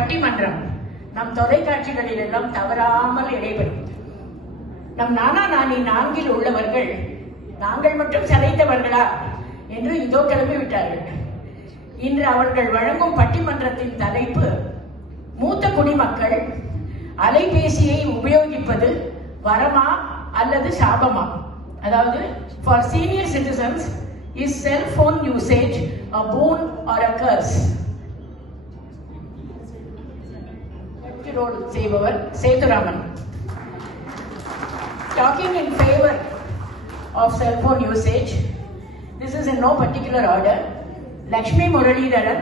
பட்டிமன்றம் நம் தொலைக்காட்சிகளில் எல்லாம் தவறாமல் இடைபெறும். நம் நானா நானி நான்கில் உள்ளவர்கள் நாங்கள் மட்டும் சளைத்தவர்களா என்று இதோ கிளம்பிவிட்டார்கள். இன்று அவர்கள் வழங்கும் பட்டிமன்றத்தின் தலைப்பு மூத்த குடிமக்கள் அலைபேசியை உபயோகிப்பது வரமா அல்லது சாபமா? அதாவது, for senior citizens, is cell phone usage a boon or a curse? செய்பவர் Sethuraman. Talking in favor of cell phone usage, this is in no particular order: Lakshmi Muralidharan,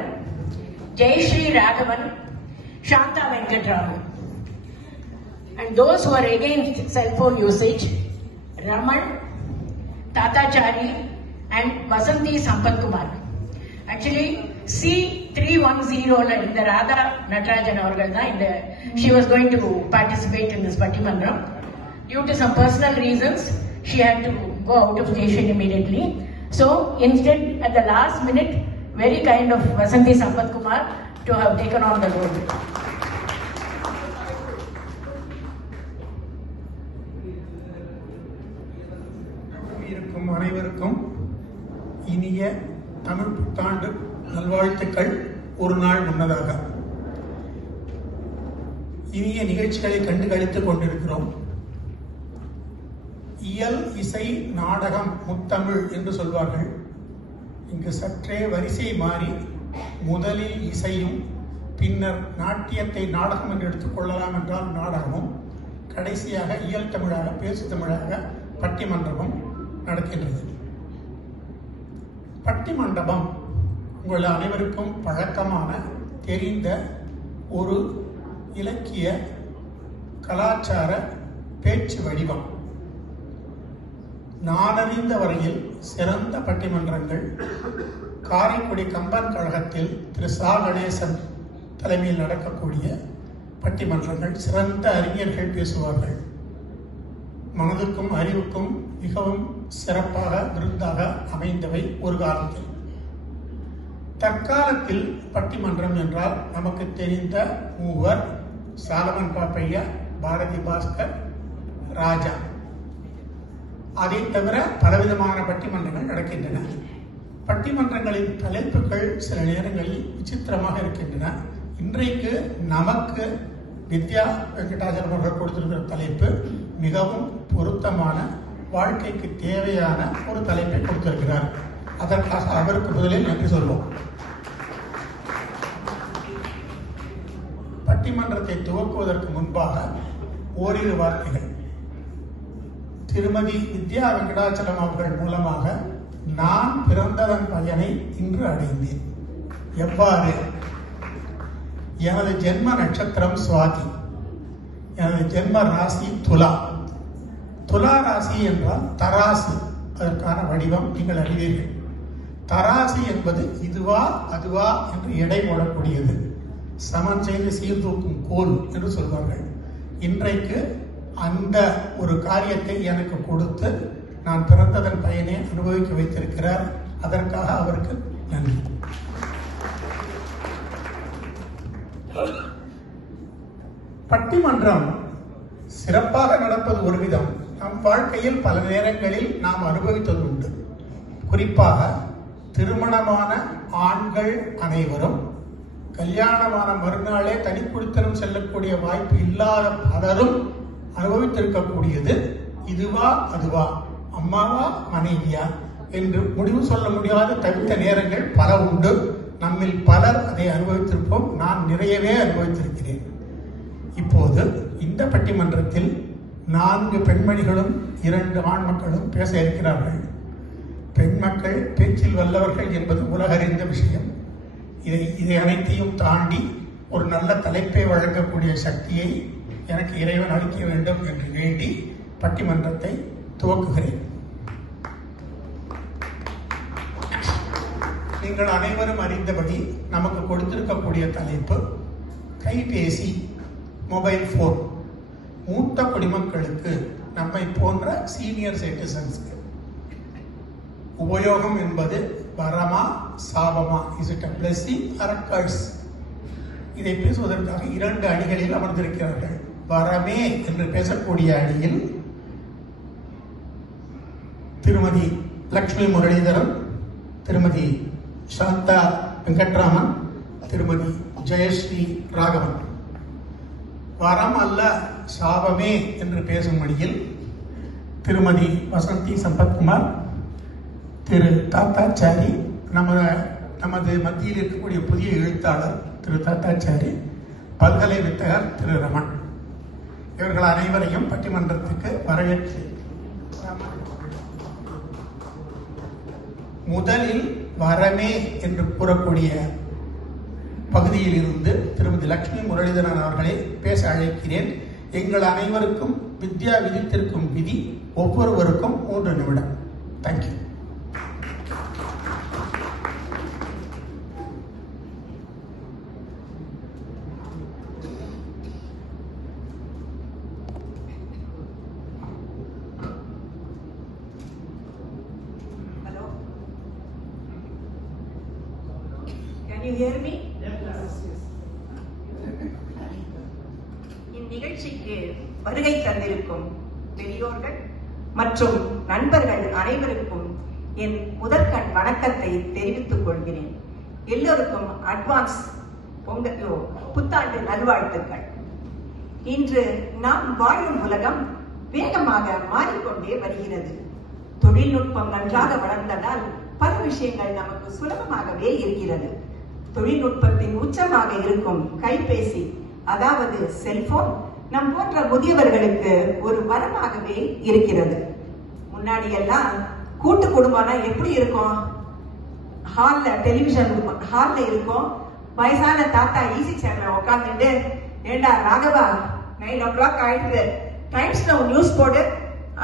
Jayashree Raghavan, Shanta Venkatraman. And those who are against cell phone usage, Raman, Tatachari and Vasanthi Sampath Kumar. Actually, C310 in the Radha Natarajan avargal da in the she was going to participate in this Pattimandram. Due to some personal reasons, she had to go out of station immediately. So instead, at the last minute, very kind of Vasanthi Sampath Kumar to have taken on the role. அனைவருக்கும் இனிய தமிழ் புத்தாண்டு நல்வாழ்த்துக்கள். ஒரு நாள் முன்னதாக இனிய நிகழ்ச்சிகளை கண்டு கழித்துக் கொண்டிருக்கிறோம். இயல், இசை, நாடகம், முத்தமிழ் என்று சொல்வார்கள். இங்கு சற்றே வரிசை மாறி முதலில் இசையும் பின்னர் நாட்டியத்தை நாடகம் என்று எடுத்துக்கொள்ளலாம் என்றால் நாடகமும், கடைசியாக இயல் தமிழாக, பேசு தமிழாக பட்டிமன்றமும் நடக்கின்றது. பட்டிமண்டபம் உங்கள் அனைவருக்கும் பழக்கமான தெரிந்த ஒரு இலக்கிய கலாச்சார பேச்சு வடிவம். நானறிந்த வரையில் சிறந்த பட்டிமன்றங்கள் காரைக்குடி கம்பன் கழகத்தில் திரு சா கணேசன் தலைமையில் நடக்கக்கூடிய பட்டிமன்றங்கள். சிறந்த அறிஞர்கள் பேசுவார்கள். மனதுக்கும் அறிவுக்கும் மிகவும் சிறப்பாக விருந்தாக அமைந்தவை ஒரு காலத்தில். தற்காலத்தில் பட்டிமன்றம் என்றால் நமக்கு தெரிந்த மூவர்: சாலமன் பாப்பையா, பாரதி பாஸ்கர், ராஜா. அதை தவிர பலவிதமான பட்டிமன்றங்கள் நடக்கின்றன. பட்டிமன்றங்களின் தலைப்புகள் சில நேரங்களில் விசித்திரமாக இருக்கின்றன. இன்றைக்கு நமக்கு வித்யா வெங்கடாச்சலம் அவர்கள் கொடுத்திருக்கிற தலைப்பு மிகவும் பொருத்தமான, வாழ்க்கைக்கு தேவையான ஒரு தலைப்பை கொடுத்திருக்கிறார். அதற்காக அவருக்கு முதலில் நன்றி சொல்வோம். பட்டிமன்றத்தை துவக்குவதற்கு முன்பாக ஓரிரு வார்த்தைகள். திருமதி வித்யா வெங்கடாச்சலம் அவர்கள் மூலமாக நான் பிறந்ததன் பயனை இன்று அடைந்தேன். எவ்வாறு? எனது ஜென்ம நட்சத்திரம் சுவாதி, எனது ஜென்ம ராசி துலா. துலா ராசி என்றால் தராசு, அதற்கான வடிவம் நீங்கள் அறிவீர்கள். தராசி என்பது இதுவா அதுவா என்று எடை போடக்கூடியது. சமன் செய்து சீர்தூக்கும் கோல் என்று சொல்வார்கள். இன்றைக்கு அந்த ஒரு காரியத்தை எனக்கு கொடுத்து நான் பிறந்ததன் பயனை அனுபவிக்க வைத்திருக்கிறார். அதற்காக அவருக்கு நன்றி. பட்டிமன்றம் சிறப்பாக நடப்பது ஒரு விதம். நம் வாழ்க்கையில் பல நேரங்களில் நாம் அனுபவித்தது உண்டு. குறிப்பாக திருமணமான ஆண்கள் அனைவரும் கல்யாணமான மறுநாளே தனிக்குடித்தனம் செல்லக்கூடிய வாய்ப்பு இல்லாத பலரும் அனுபவித்திருக்கக்கூடியது இதுவா அதுவா, அம்மாவா மனைவியா என்று முடிவு சொல்ல முடியாத தவித்த நேரங்கள் பல உண்டு. நம்மில் பலர் அதை அனுபவித்திருப்போம். நான் நிறையவே அனுபவித்திருக்கிறேன். இப்போது இந்த பட்டிமன்றத்தில் 4 பெண்மணிகளும் 2 ஆண் மக்களும் பேச இருக்கிறார்கள். பெண் மக்கள் பேச்சில் வல்லவர்கள் என்பது உலகறிந்த விஷயம். இதை அனைத்தையும் தாண்டி ஒரு நல்ல தலைப்பை வழங்கக்கூடிய சக்தியை எனக்கு இறைவன் அளிக்க வேண்டும் என்று வேண்டி பட்டிமன்றத்தை துவக்குகிறேன். நீங்கள் அனைவரும் அறிந்தபடி நமக்கு கொடுத்திருக்கக்கூடிய தலைப்பு கைபேசி, மொபைல் போன். மூத்த குடிமக்களுக்கு, நம்மை போன்ற சீனியர் சிட்டிசன்ஸ்க்கு உபயோகம் என்பது வரமா சாபமா? Is it a blessing or a curse? இதை பேசுவதற்காக 2 அணிகளில் அமர்ந்திருக்கிறார்கள். வரமே என்று பேசக்கூடிய அணியில் திருமதி லட்சுமி முரளிதரன், திருமதி சாந்தா வெங்கட்ராமன், திருமதி ஜெயஸ்ரீ ராகவன். வரம் அல்ல சாபமே என்று பேசும் அணியில் திருமதி வசந்தி சம்பத்குமார், திரு தாத்தாச்சாரி, நமது மத்தியில் இருக்கக்கூடிய புதிய எழுத்தாளர் திரு தாத்தாச்சாரி, பல்கலை வித்தகர் திரு ரமன். இவர்கள் அனைவரையும் பட்டிமன்றத்துக்கு வரவேற்று முதலில் வரமே என்று கூறக்கூடிய பகுதியில் இருந்து திருமதி லட்சுமி முரளிதரன் அவர்களை பேச அழைக்கிறேன். எங்கள் அனைவருக்கும் வித்யா விதித்திருக்கும் விதி ஒவ்வொருவருக்கும் 3 நிமிடம். தேங்க்யூ. You hear me? இந்நிகழ்ச்சிக்கு வருகை தந்திருக்கும் பெரியோர்கள் மற்றும் நண்பர்கள் அனைவருக்கும் என் முதற்கண் வணக்கத்தை தெரிவித்துக் கொள்கிறேன். எல்லோருக்கும் அட்வான்ஸ் புத்தாண்டு நல்வாழ்த்துக்கள். இன்று நாம் வாழும் உலகம் வேகமாக மாறிக்கொண்டே வருகிறது. தொழில்நுட்பம் நன்றாக வளர்ந்ததால் பல விஷயங்கள் நமக்கு சுலபமாகவே இருக்கிறது. தொழில்நுட்பத்தின் உச்சமாக இருக்கும் கைபேசி, அதாவது செல்போன், நம் போன்ற முதியவர்களுக்கு ஒரு வரமாகவே இருக்கிறது. முன்னாடி எல்லாம் கூட்டு குடும்பம்னா எப்படி இருக்கும்? ஹால்ல டெலிவிஷன் ஹால்ல இருக்கும். வயசான தாத்தா ஈஸி சேர்ல உட்காந்துட்டு, ஏண்டா ராகவா 9 o'clock ஆயிடுது, டைம்ஸ் நவ் நியூஸ் போடு,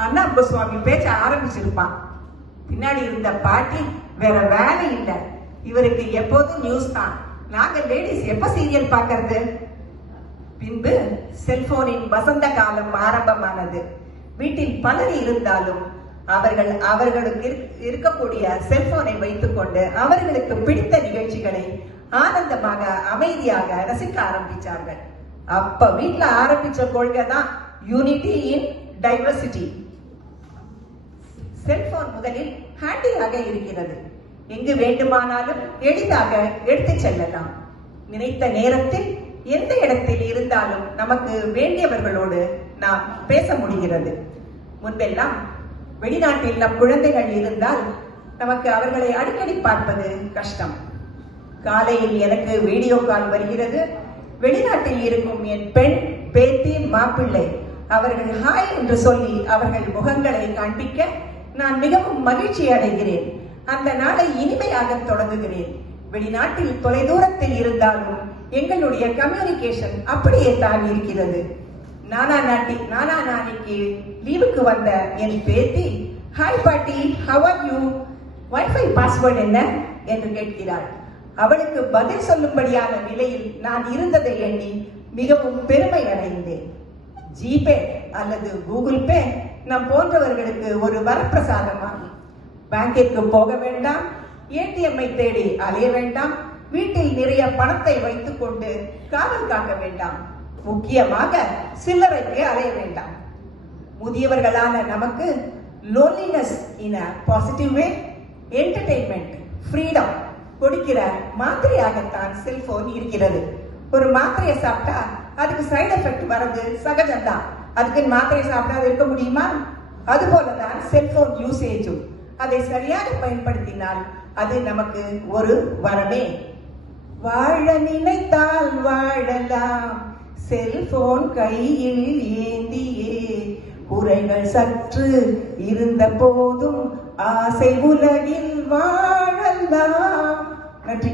அண்ணா கோஸ்வாமி பேச்ச ஆரம்பிச்சிருப்பான். பின்னாடி இருந்த பாட்டி வேற வேலை இல்லை, இவருக்கு எப்போதும் நியூஸ் தான், நாங்க லேடிஸ் எப்ப சீரியல் பார்க்கறது? பின்பு செல்போனின் வசந்த காலம் ஆரம்பமானது. வீட்டில் பலர் இருந்தாலும் அவர்களுக்கு இருக்கக்கூடிய செல்போனை வைத்துக் கொண்டு அவர்களுக்கு பிடித்த நிகழ்ச்சிகளை ஆனந்தமாக அமைதியாக ரசிக்க ஆரம்பிச்சார்கள். அப்ப வீட்டுல ஆரம்பிச்ச கொள்கை தான் யூனிட்டி இன் டைவர்சிட்டி. செல்போன் முதலில் ஹேண்டியாக இருக்கிறது. எங்கு வேண்டுமானாலும் எளிதாக எடுத்து செல்லலாம். நினைத்த நேரத்தில் எந்த இடத்தில் இருந்தாலும் நமக்கு வேண்டியவர்களோடு நாம் பேச முடிகிறது. முன்பெல்லாம் வெளிநாட்டில் நம் குழந்தைகள் இருந்தால் நமக்கு அவர்களை அடிக்கடி பார்ப்பது கஷ்டம். காலையில் எனக்கு வீடியோ கால் வருகிறது. வெளிநாட்டில் இருக்கும் என் பெண், பேத்தி, மாப்பிள்ளை அவர்கள் ஹாய் என்று சொல்லி அவர்கள் முகங்களை காண்பிக்க நான் மிகவும் மகிழ்ச்சி அடைகிறேன். அந்த நாளை இனிமையாக தொடங்குகிறேன். வெளிநாட்டில் தொலைதூரத்தில் இருந்தாலும் எங்களுடைய கம்யூனிகேஷன் அப்படியே தான் இருக்கிறது. நானா நானிக்கு லீவுக்கு வந்த என் பேத்தி, ஹாய் பாட்டி, how are you, wifi password என்ன என்று கேட்கிறாள். அவளுக்கு பதில் சொல்லும்படியான நிலையில் நான் இருந்ததை எண்ணி மிகவும் பெருமை அடைந்தேன். ஜிபே அல்லது கூகுள் பே நம் போன்றவர்களுக்கு ஒரு வரப்பிரசாதமாகும். பேங்கிற்கு போக வேண்டாம், ஏடிஎம்ஐ தேடி அலைய வேண்டாம், வீட்டில் நிறைய பணத்தை வைத்துக் கொண்டு காவல் காக்க வேண்டாம், முக்கியமாக சில்லறைக்கு அலைய வேண்டாம். முதியவர்களான நமக்கு loneliness in a positive way, entertainment, freedom கொடுக்கிற மாத்திரையாகத்தான் செல்போன் இருக்கிறது. ஒரு மாத்திரையை சாப்பிட்டா அதுக்கு சைடு எஃபெக்ட் வர்றது சகஜம்தான். அதுக்கு மாத்திரை சாப்பிடாது இருக்க முடியுமா? அதுபோலதான் செல்போன் யூசேஜும். அதை சரியாக பயன்படுத்தினால் அது நமக்கு ஒரு வரமே. வாழ நினைத்தால் வாழலாம், செல்போன் கையில் ஏந்தியே, குறைகள் சற்று இருந்த போதும் ஆசை உலகில் வாழலாம். நன்றி.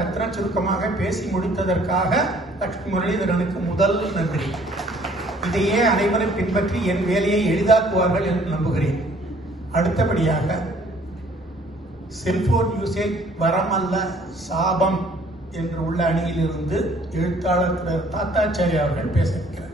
ரத்ன சுருக்கமாக பேசி முடித்ததற்காக லட்சுமி முரளிதரனுக்கு முதல் நன்றி. இதையே அனைவரும் பின்பற்றி என் வேலையை எளிதாக்குவார்கள் என்று நம்புகிறேன். அடுத்தபடியாக செல்போன் யூசேஜ் வரமல்ல சாபம் என்று உள்ள அணியிலிருந்து எழுத்தாளர் தாத்தாச்சாரி அவர்கள் பேச இருக்கிறார்.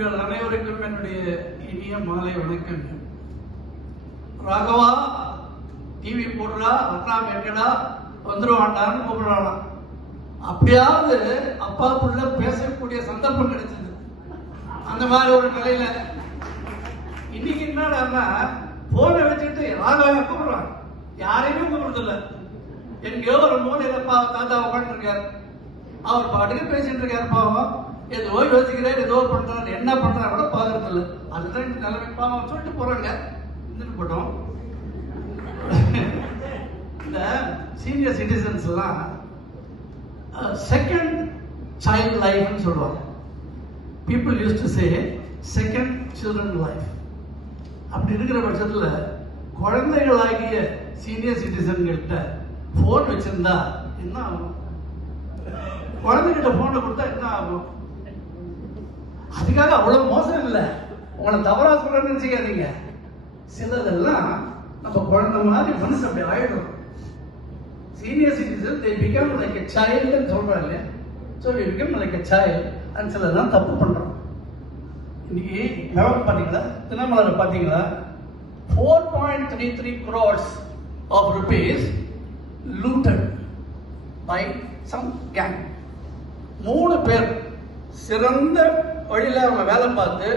உங்கள் அனைவருக்கும் என்னுடைய இனிய மாலை வணக்கங்கள். ராகவா டிவி போடுறா, வர்ணாம் எங்கடா வந்துருவாண்டான்னு கூப்பிடுறானா. அப்படியாவது அப்பாவுக்குள்ள பேசக்கூடிய சந்தர்ப்பம் கிடைச்சது. அந்த மாதிரி ஒரு நிலையில இன்னைக்கு என்னடா போனை வச்சுட்டு ராகவா கூப்பிடுறான். யாரையுமே கூப்பிடுறது இல்லை. எங்கேயோ ஒரு மூலையில தாத்தா உட்காந்து இருக்காரு. அவர் பாட்டுக்கு பேசிட்டு இருக்காரு. பாவம் ஏதோ யோசிக்கிறார், ஏதோ பண்றாரு. என்ன பண்றாரு கூட பாக்குறது இல்லை. அதுதான் இந்த நிலைமை. பாவம் சொல்லிட்டு போறாங்க. இருந்துட்டு போட்டோம். இந்த சீனியர் சிட்டிசன்ஸ் எல்லாம் செகண்ட் சைல்ட் லைஃப்னு சொல்லுவாங்க. People use to say second children life. அப்படி இருக்கிற பட்சத்துல குழந்தைகளாகிய சீனியர் சிட்டிசன்கிட்ட போன் வச்சிருந்தா என்ன ஆகும்? குழந்தைகிட்ட போனை கொடுத்தா என்ன ஆகும்? அதுக்காக அவ்வளவு மோசம் இல்லை. உங்களை தவறா சொல்றேன்னு நினைச்சுக்காதீங்க. சிலதெல்லாம் நம்ம குழந்தை மாதிரி மனசு அப்படி ஆயிடும். Senior citizen they become like a child ன்னு சொல்றாங்க. So we become like a child. and சிலதான் தப்பு பண்றோம். இன்னைக்கு லெவல் பாத்தீங்களா, தினமலர் பாத்தீங்களா, 4.33 crores of rupees looted by some gang. 3 பேர் சிறந்த வழியில அவங்க வேலை பார்த்து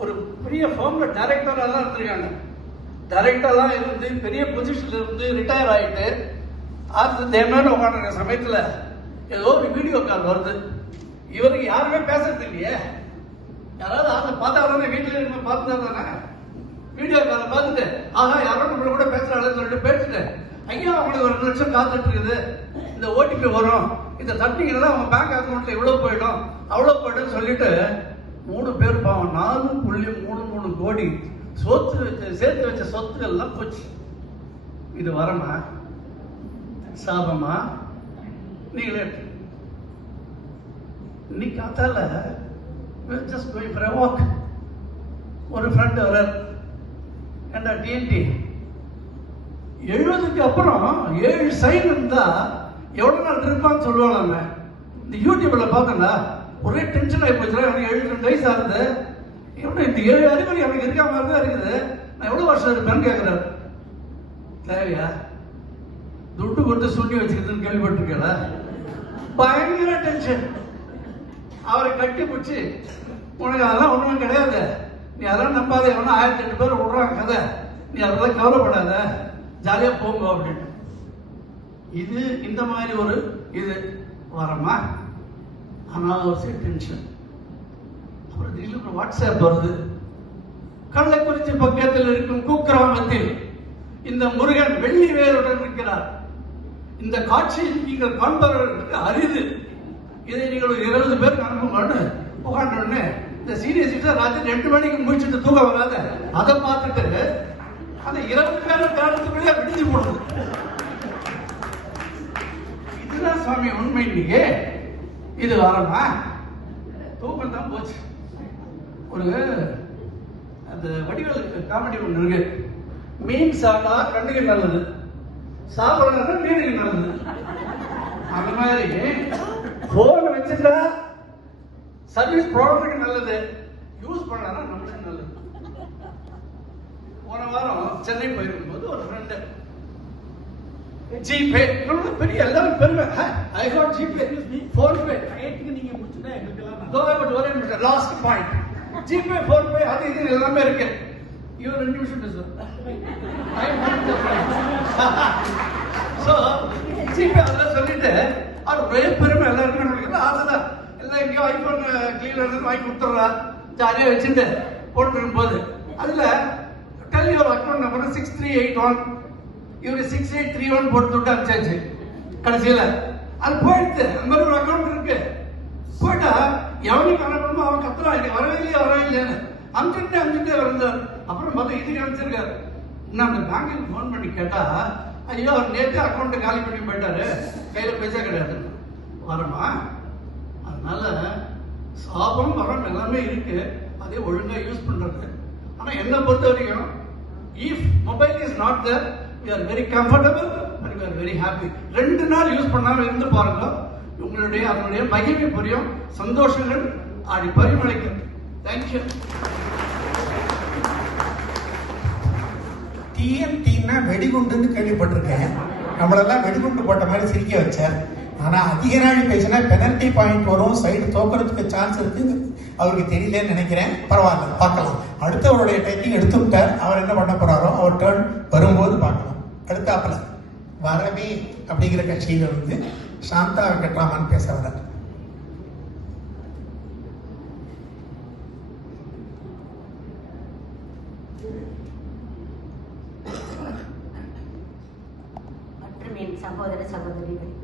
ஒரு பெரிய ஃபார்ம்ல டைரக்டரா தான் இருந்திருக்காங்க. டைரக்டரா இருந்து பெரிய பொசிஷன்ல இருந்து ரிட்டையர் ஆயிட்டு அது தேவையான உட்காந்துருக்க சமயத்துல ஏதோ ஒரு வீடியோ கால் வருது. இவருக்கு யாருமே பேசுறது இல்லையே. யாராவது அதை பார்த்தா தானே, வீட்டுல இருக்க பார்த்தா தானே. வீடியோ காலை பார்த்துட்டு ஆஹா யாரோ நம்மள கூட பேசுறாங்கன்னு சொல்லிட்டு பேசிட்டு, ஐயா அவங்களுக்கு 2 லட்சம் காத்துட்டு இருக்குது, இந்த ஓடிபி வரும், இந்த தட்டிங்கன்னா அவங்க பேங்க் அக்கௌண்ட்ல இவ்வளவு போயிடும் அவ்வளவு போயிடும் சொல்லிட்டு 3 பேர் பாவம் 4.33 கோடி சேர்த்து வச்ச சொத்துக்கள் எல்லாம் போச்சு. இது வரமா சாபமா? நீங்களே இன்னைக்கு காத்தால just going for a walk. ஒரு ஃப்ரெண்ட் வரார். ஏண்டா டிஎன்டி 70க்கு அப்புறம் 7 சைன் இருந்தா எவ்வளவு நாள் இருப்பான்னு சொல்லுவாங்க. இந்த யூடியூப்ல பாக்கண்டா ஒரே டென்ஷன் ஆகி போச்சு. எனக்கு 72 வயசு ஆகுது. எவ்வளவு இந்த 7 அறிகுறி அவனுக்கு இருக்க மாதிரி தான் இருக்குது. நான் எவ்வளவு வருஷம் இருப்பேன்னு கேட்கிறாரு. தேவையா? துட்டு கொடுத்து சுண்டி வச்சுக்கிறதுன்னு கேள்விப்பட்டிருக்கல. பயங்கர டென்ஷன். அவரை கட்டி பிடிச்சி, உனக்கு அதெல்லாம் ஒண்ணுமே கிடையாது, நீ அதெல்லாம் நம்பாத, எவனா 1008 பேர் விடுறாங்க கதை, நீ அதெல்லாம் கவலைப்படாத, ஜாலியா போங்க அப்படின்னு. இது இந்த மாதிரி ஒரு இது வரமா? ஆனால் ஒரு டென்ஷன். அப்புறம் திடீர்னு வாட்ஸ்அப் வருது. கள்ளக்குறிச்சி பக்கத்தில் இருக்கும் குக்கிராமத்தில் இந்த முருகன் வெள்ளி வேலுடன் இருக்கிறார். இந்த காட்சியை நீங்கள் காண்பவர்களுக்கு அரிது. இதை நீங்கள் ஒரு 20 பேர் அனுப்புங்கன்னு உட்காந்து இந்த சீனியர் சிட்டிசன் ராத்திரி 2 மணிக்கு முடிச்சுட்டு தூக்கம் வராத அதை பார்த்துட்டு அந்த 20 பேரும் தேடுறதுக்குள்ளே விடிஞ்சு போடுது. இதுதான் சுவாமி உண்மை. இன்னைக்கு இது வரமா? தூக்கம் தான் போச்சு. ஒரு அந்த வடிவேலுக்கு காமெடி ஒன்று இருக்கு. மீன் சாப்பிட்டா கண்ணுக்கு நல்லது, சாப்பிடறதுனா மீனுக்கு நல்லது. அந்த மாதிரி போன் வச்சுட்டா சர்வீஸ் ப்ரொவைடருக்கு நல்லது, யூஸ் பண்ணா நம்மளுக்கு நல்லது. போன வாரம் சென்னை போயிருக்கும் போது ஒரு ஃப்ரெண்டு ஜிபே பெரிய எல்லாரும் பெருமை. ஐ காட் ஜிபே, போன்பே நீங்க முடிச்சுட்டா எங்களுக்கு ஒரே நிமிஷம் லாஸ்ட் பாயிண்ட். ஜிபே போன்பே அது இது எல்லாமே இருக்கு. இவர் 2 நிமிஷம் பேசுவார். சோ ஜிபே அதெல்லாம் சொல்லிட்டு அவர் ஒரே பெருமை எல்லாருமே நம்மளுக்கு ஆசைதான். எல்லாம் எங்கேயோ ஐபோன் கிளீனர் வாங்கி கொடுத்துட்றா, ஜாலியா வச்சுட்டு போட்டுருக்கும் போது அதுல டெல் யுவர் அக்கௌண்ட் நம்பர் 6381, இவரு 6831 போட்டு விட்டு அனுப்பிச்சாச்சு. கடைசியில அது போயிடுது. அந்த மாதிரி ஒரு அக்கௌண்ட் இருக்கு. போயிட்டா எவனுக்கு அனுப்பணுமோ அவன் கத்துறான், எனக்கு வரவே இல்லையான்னு அனுப்பிச்சுட்டே இருந்தார். அப்புறம் பார்த்தா இதுக்கு அனுப்பிச்சிருக்காரு. இன்னும் அந்த பேங்க்குக்கு போன் பண்ணி கேட்டா, ஐயோ அவர் நேற்று அக்கௌண்ட் காலி பண்ணி போயிட்டாரு, கையில பைசா கிடையாது. வரமா? அதனால சாபம் வரம் எல்லாமே இருக்கு, அதே ஒழுங்கா யூஸ் பண்றது. ஆனா என்ன பொறுத்த வரைக்கும் if mobile is not there, you are very comfortable and you are very happy. 2 நாள் யூஸ் பண்ணாம இருந்து பாருங்க, உங்களுடைய அதனுடைய மகிமை புரியும், சந்தோஷங்கள் ஆடி பரிமளிக்கும். தேங்க்யூ. TNTன்னா வெடிகுண்டுன்னு கேள்விப்பட்டிருக்கேன். நம்மளெல்லாம் வெடிகுண்டு போட்ட மாதிரி சிரிக்க வச்சார். ஆனா அதிக நாள் பேசினா பெனல்டி பாயிண்ட் வரும், சைடு தோக்கிறதுக்கு சான்ஸ் இருக்கு. அவருக்கு தெரியலன்னு நினைக்கிறேன். பரவாயில்ல, பார்க்கலாம். அடுத்தவருடைய டைட்டிங் எடுத்து விட்டார். அவர் என்ன பண்ண போறாரோ அவர் டர்ன் வரும்போது பார்க்கலாம். அடுத்தாப்புல வரவே அப்படிங்கிற கட்சியில வந்து சாந்தா வெங்கட்ராமன் பேச வர்றார். மற்றும் என் சகோதர சகோதரிகள்,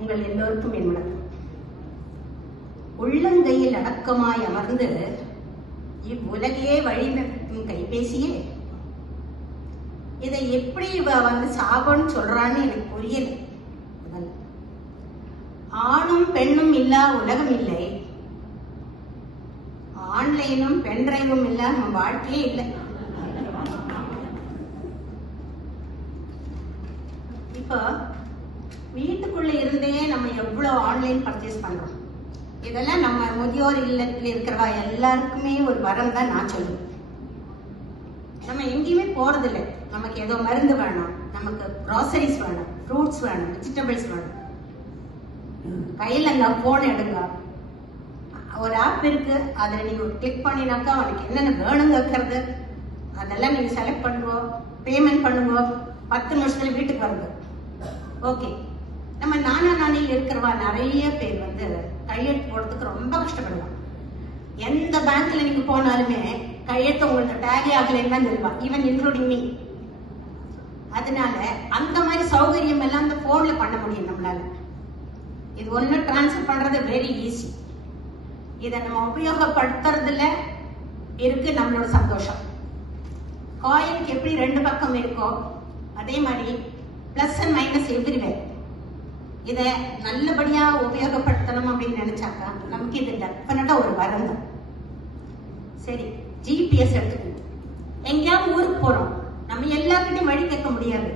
உங்கள் எல்லோருக்கும் என் வணக்கம். உள்ளங்கையில் அடக்கமாய் அமர்ந்து இவ்வுலகையே வழிநடத்தும் கைபேசியே, இதை எப்படி வந்து சாபம்னு சொல்றான்னு எனக்கு புரியல. ஆணும் பெண்ணும் இல்லா உலகம் இல்லை, ஆன்லைனும் பென்டிரைவும் இல்ல நம்ம வாழ்க்கையே இல்லை. இப்போ வீட்டுக்குள்ள இருந்தே நம்ம எவ்வளவு ஆன்லைன் பர்ச்சேஸ் பண்றோம். இதெல்லாம் நம்ம முதியோர் இல்லத்தில் இருக்கிறவா எல்லாருக்குமே ஒரு வரம் தான் நான் சொல்லுவேன். நம்ம எங்கேயுமே போறதில்லை. நமக்கு ஏதோ மருந்து வேணும், நமக்கு க்ராசரிஸ் வேணும், ஃப்ரூட்ஸ் வேணும், வெஜிடபிள்ஸ் வேணும், கையில் அந்த போன் எடுங்க, ஒரு ஆப் இருக்கு, அதில் நீங்க கிளிக் பண்ணினாக்கா அவனுக்கு என்னென்ன வேணுங்கிறது அதெல்லாம் நீங்க செலக்ட் பண்ணுவோம், பேமெண்ட் பண்ணுவோம், 10 நிமிஷத்துல வீட்டுக்கு வருது. ஓகே, நம்ம நானா நானில் இருக்கிறவா நிறைய பேர் வந்து கையெழுத்து போடுறதுக்கு ரொம்ப கஷ்டப்படுவாங்க. எந்த பேங்க்ல நீங்க போனாலுமே கையெழுத்து உங்களுக்கு டேகே ஆகலைன்னு தான் சொல்லுவா, ஈவன் இன்க்ளூடிங் மீ. அதனால அந்த மாதிரி சௌகரியம் எல்லாம் அந்த போன்ல பண்ண முடியும் நம்மளால. இது ஒண்ணு டிரான்ஸ்ஃபர் பண்றது வெரி ஈஸி. இதை நம்ம உபயோகப்படுத்துறதுல இருக்கு நம்மளோட சந்தோஷம். காயினுக்கு எப்படி 2 பக்கம் இருக்கோ அதே மாதிரி பிளஸ் அண்ட் மைனஸ் எவ்ரிவேர். இதை நல்லபடியா உபயோகப்படுத்தணும் அப்படின்னு நினைச்சாக்கா நமக்கு இது டெஃபினட்டா ஒரு வரம் தான். சரி, ஜிபிஎஸ் எடுத்துக்கணும். எங்கேயாவது ஊருக்கு போறோம், நம்ம எல்லார்கிட்டையும் வழி கேட்க முடியாது.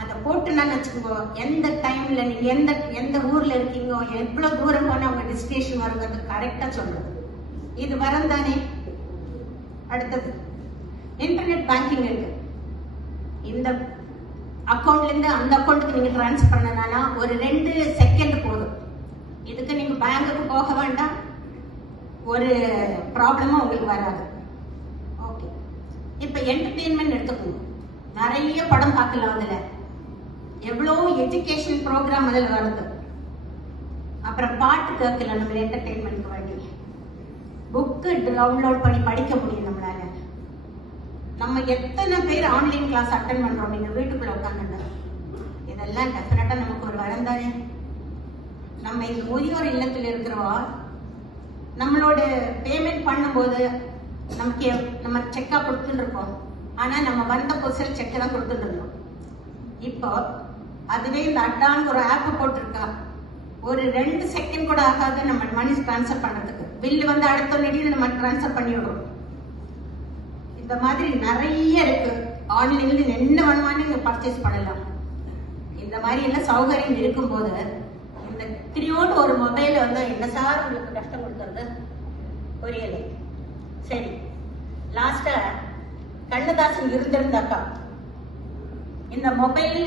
அதை போட்டுன்னு வச்சுக்கோ, எந்த டைம்ல நீங்க எந்த ஊர்ல இருக்கீங்க, எவ்வளவு தூரம் போனா உங்க டெஸ்டினேஷன் வருங்கிறது கரெக்டா சொல்றது. இது வரம் தானே. அடுத்தது இன்டர்நெட் பேங்கிங் இருக்கு. இந்த அக்கௌண்ட்ல இருந்து அந்த அக்கௌண்ட்டுக்கு நீங்க டிரான்ஸ்ஃபர் பண்ணனா ஒரு 2 செகண்ட் போதும். இதுக்கு நீங்க பேங்குக்கு போக வேண்டாம், ஒரு ப்ராப்ளமும் உங்களுக்கு வராது. ஓகே, இப்ப என்டர்டெயின்மெண்ட் எடுத்துக்கணும். நிறைய படம் பார்க்கலாம், அதுல எவ்வளோ எஜுகேஷன் ப்ரோக்ராம் அதில் வருது. அப்புறம் பாட்டு கேட்கலாம், நம்ம என்டர்டெயின்மெண்ட்க்கு வேண்டி புக்கு டவுன்லோட் பண்ணி படிக்க முடியும் நம்மளால. நம்ம எத்தனை பேர் ஆன்லைன் கிளாஸ் அட்டன் பண்றோம் நீங்க வீட்டுக்குள்ள உட்காந்து. இதெல்லாம் டெஃபினட்டா நமக்கு ஒரு வரம் தானே. நம்ம இந்த முதியோர் இல்லத்தில் இருக்கிறவா நம்மளோட பேமெண்ட் பண்ணும்போது நமக்கு நம்ம செக்கா கொடுத்துட்டு இருக்கோம். ஆனா நம்ம வந்த புதுசில் செக் தான் கொடுத்துட்டு இருந்தோம். இப்போ அதுவே இந்த அட்டான்னு ஒரு ஆப் போட்டிருக்கா, ஒரு 2 செகண்ட் கூட ஆகாது நம்ம மணி டிரான்ஸ்ஃபர் பண்றதுக்கு. பில்லு வந்து அடுத்த நெடியில் நம்ம டிரான்ஸ்ஃபர் பண்ணி விடுறோம். இந்த மாதிரி நிறைய இருக்கு. ஆன்லைன்ல என்ன வேணுமானு நீங்க பர்ச்சேஸ் பண்ணலாம். இந்த மாதிரி எல்லாம் சௌகரியம் இருக்கும்போது இந்த திரியோடு ஒரு மொபைல் வந்து என்ன சார் உங்களுக்கு கஷ்டம் கொடுக்கறது புரியல. சரி, லாஸ்டா கண்ணதாசன் இருந்திருந்தாக்கா இந்த மொபைல்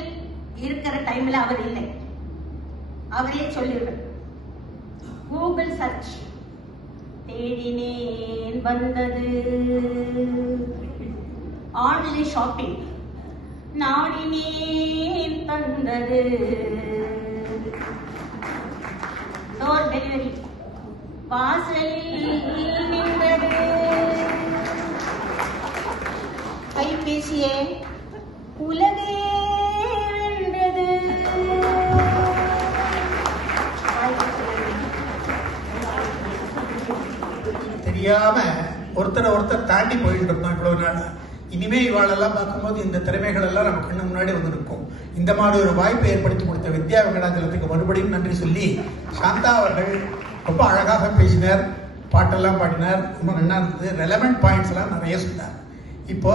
இருக்கிற டைம்ல அவர் இல்லை, அவரே சொல்லிவிடும். கூகுள் சர்ச் தேடினேன் வந்தது, ஆன்லைன் ஷாப்பிங் நாடினேன் தந்தது, டோர் டெலிவரி வாசலில் நின்றது, கைபேசியே உலகே வென்றது. தெரியாம ஒருத்தர் தாண்டி போயிட்டு இருந்தோம் இவ்வளவு நாள். இனிமே இவாளெல்லாம் பார்க்கும்போது இந்த திறமைகள் எல்லாம் நம்ம கண்ணு முன்னாடி வந்து நிற்கும். இந்த மாதிரி ஒரு வாய்ப்பை ஏற்படுத்தி கொடுத்த வித்யா வெங்கடாச்சலத்துக்கு மறுபடியும் நன்றி சொல்லி, சாந்தா அவர்கள் ரொம்ப அழகாக பேசினார், பாட்டெல்லாம் பாடினார், ரொம்ப நல்லா இருந்தது. ரெலவெண்ட் பாயிண்ட்ஸ் எல்லாம் நிறைய சொன்னார். இப்போ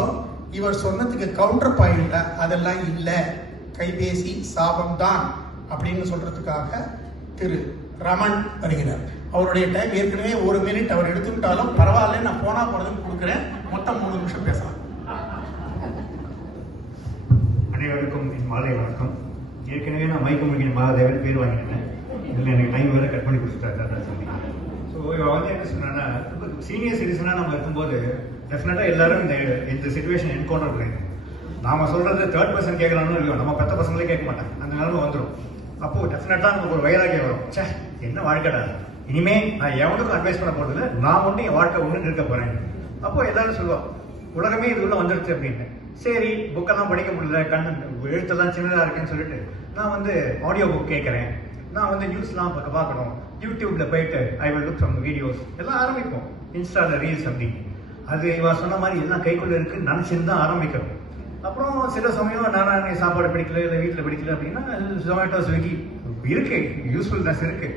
இவர் சொன்னதுக்கு கவுண்டர் பாயிண்ட் அதெல்லாம் இல்லை, கைபேசி சாபம் தான் அப்படின்னு சொல்றதுக்காக திரு ரமன் வருகிறார். அவருடைய டைம் ஏற்கனவே 1 மினிட் அவர் எடுத்துக்கிட்டாலும் பரவாயில்ல, நான் போனா போறதுன்னு கொடுக்குறேன். மொத்தம் 3 நிமிஷம் பேசலாம். அனைவருக்கும் என் மாலை வணக்கம். ஏற்கனவே நான் மைக்கமுகின் மகாதேவன் பேர் வாங்கிட்டேன். இதில் எனக்கு டைம் வேறு கட் பண்ணி கொடுத்துட்டாரு சொல்லி. ஸோ இவன் வந்து என்ன சொன்னா, சீனியர் சிட்டிசனாக நம்ம இருக்கும்போது டெஃபினட்டாக எல்லாரும் இந்த சுச்சுவேஷன் என்கவுண்டர் பண்ணிருக்கோம். நாம சொல்றது தேர்ட் பர்சன் கேட்கறான்னு இல்லையோ, நம்ம பெத்த பசங்களே கேட்க மாட்டாங்க. அந்த நிலைமை வந்துடும். அப்போ டெஃபினட்டா நமக்கு ஒரு வைராகியம் வரும். சே, என்ன வாழ்க்கைடா, இனிமே நான் எவனுக்கும் அட்வைஸ் பண்ண போறது இல்லை, நான் ஒன்று என் வாழ்க்கை ஒன்று இருக்க போறேன். அப்போ எல்லாரும் சொல்லுவோம், உலகமே இது உள்ள வந்துருச்சு அப்படின்னு. சரி, புக்கெல்லாம் படிக்க முடியல, எழுத்தெல்லாம் சின்னதா இருக்குன்னு சொல்லிட்டு நான் வந்து ஆடியோ புக் கேட்கறேன், நான் வந்து நியூஸ்லாம் பார்க்கணும், யூடியூப்ல போயிட்டு I will look some videos எல்லாம் ஆரம்பிப்போம். இன்ஸ்டால ரீல்ஸ் அப்படின்னு. அது இவன் சொன்ன மாதிரி எல்லாம் கைக்குள்ள இருக்குன்னு நினைச்சுன்னு தான் ஆரம்பிக்கிறோம். அப்புறம் சில சமயம் நானே சாப்பாடு பிடிக்கல, இல்லை வீட்டில் பிடிக்கல அப்படின்னா ஜொமேட்டோ, ஸ்விக்கி இருக்கு, யூஸ்ஃபுல்னஸ் இருக்கு,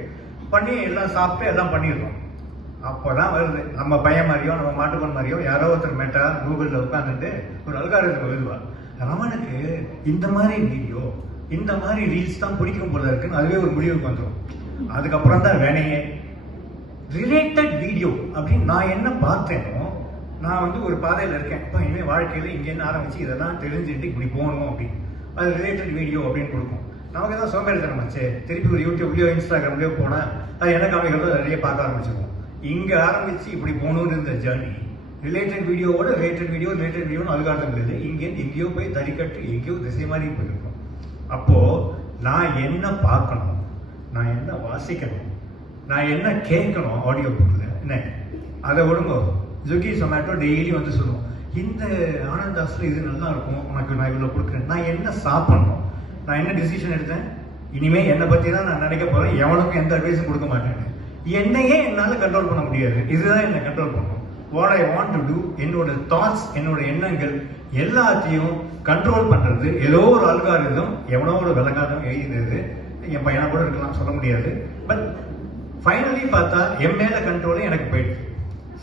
பண்ணி எல்லாம் சாப்பிட்டு எல்லாம் பண்ணிடுறோம். அப்போதான் வருது நம்ம பையன் மாதிரியோ நம்ம மாட்டுப்பன் மாதிரியோ யாரோ ஒருத்தர் மெட்டா கூகுளில் உட்காந்துட்டு ஒரு அல்காரிதம் எழுதுவா, ரமனுக்கு இந்த மாதிரி வீடியோ இந்த மாதிரி ரீல்ஸ் தான் பிடிக்கும் போல இருக்குன்னு அதுவே ஒரு முடிவுக்கு வந்துடும். அதுக்கப்புறம் தான் வேணையே ரிலேட்டட் வீடியோ அப்படின்னு நான் என்ன பார்த்தேனோ, நான் வந்து ஒரு பாதையில் இருக்கேன், இப்போ இனிமேல் வாழ்க்கையில் இங்கேருந்து ஆரம்பிச்சு இதெல்லாம் தெரிஞ்சுட்டு இப்படி போகணும் அப்படின்னு அது ரிலேட்டட் வீடியோ அப்படின்னு கொடுக்கும். நமக்கு தான் சோம்பேறித்தனம் ஆச்சு, திருப்பி ஒரு யூடியூப்லேயோ இன்ஸ்டாகிராம்லேயோ போனால் அது என்ன காமிக்கிறதோ நிறைய பார்க்க ஆரம்பிச்சிருவோம். இங்கே ஆரம்பிச்சு இப்படி போகணும்னு இருந்த ஜேர்னி ரிலேட்டட் வீடியோவோட ரிலேட்டட் வீடியோன்னு அதுக்காக இல்லை, இங்கேருந்து எங்கேயோ போய் தறிக்கட்டு எங்கேயோ திசை மாதிரி போயிருக்கோம். அப்போ நான் என்ன பார்க்கணும், நான் என்ன வாசிக்கணும், நான் என்ன கேட்கணும் ஆடியோ புக்கில் என்ன அதை விடுங்க. ஸ்விக்கி சொமேட்டோ டெய்லி வந்து சொல்லுவோம், இந்த ஆனந்தாஸ்ல இது நல்லா இருக்கும், உனக்கு நான் இவ்வளோ கொடுக்குறேன். நான் என்ன சாப்பிடணும், நான் என்ன டிசிஷன் எடுத்தேன், இனிமே என்னை பற்றி தான் நான் நினைக்க போறேன், எவனுக்கும் எந்த அட்வைஸும் கொடுக்க மாட்டேன். என்னையே என்னால் கண்ட்ரோல் பண்ண முடியாது, இதுதான் என்னை கண்ட்ரோல் பண்ணும். What I want to do, என்னோட தாட்ஸ், என்னோட எண்ணங்கள் எல்லாத்தையும் கண்ட்ரோல் பண்றது ஏதோ ஒரு அல்காரிதம் எவனோ ஒரு விளங்காதம் எழுதினது. என் பையனா கூட இருக்கலாம், சொல்ல முடியாது. பட் ஃபைனலி பார்த்தா என் மேல கண்ட்ரோலே எனக்கு போயிடுது.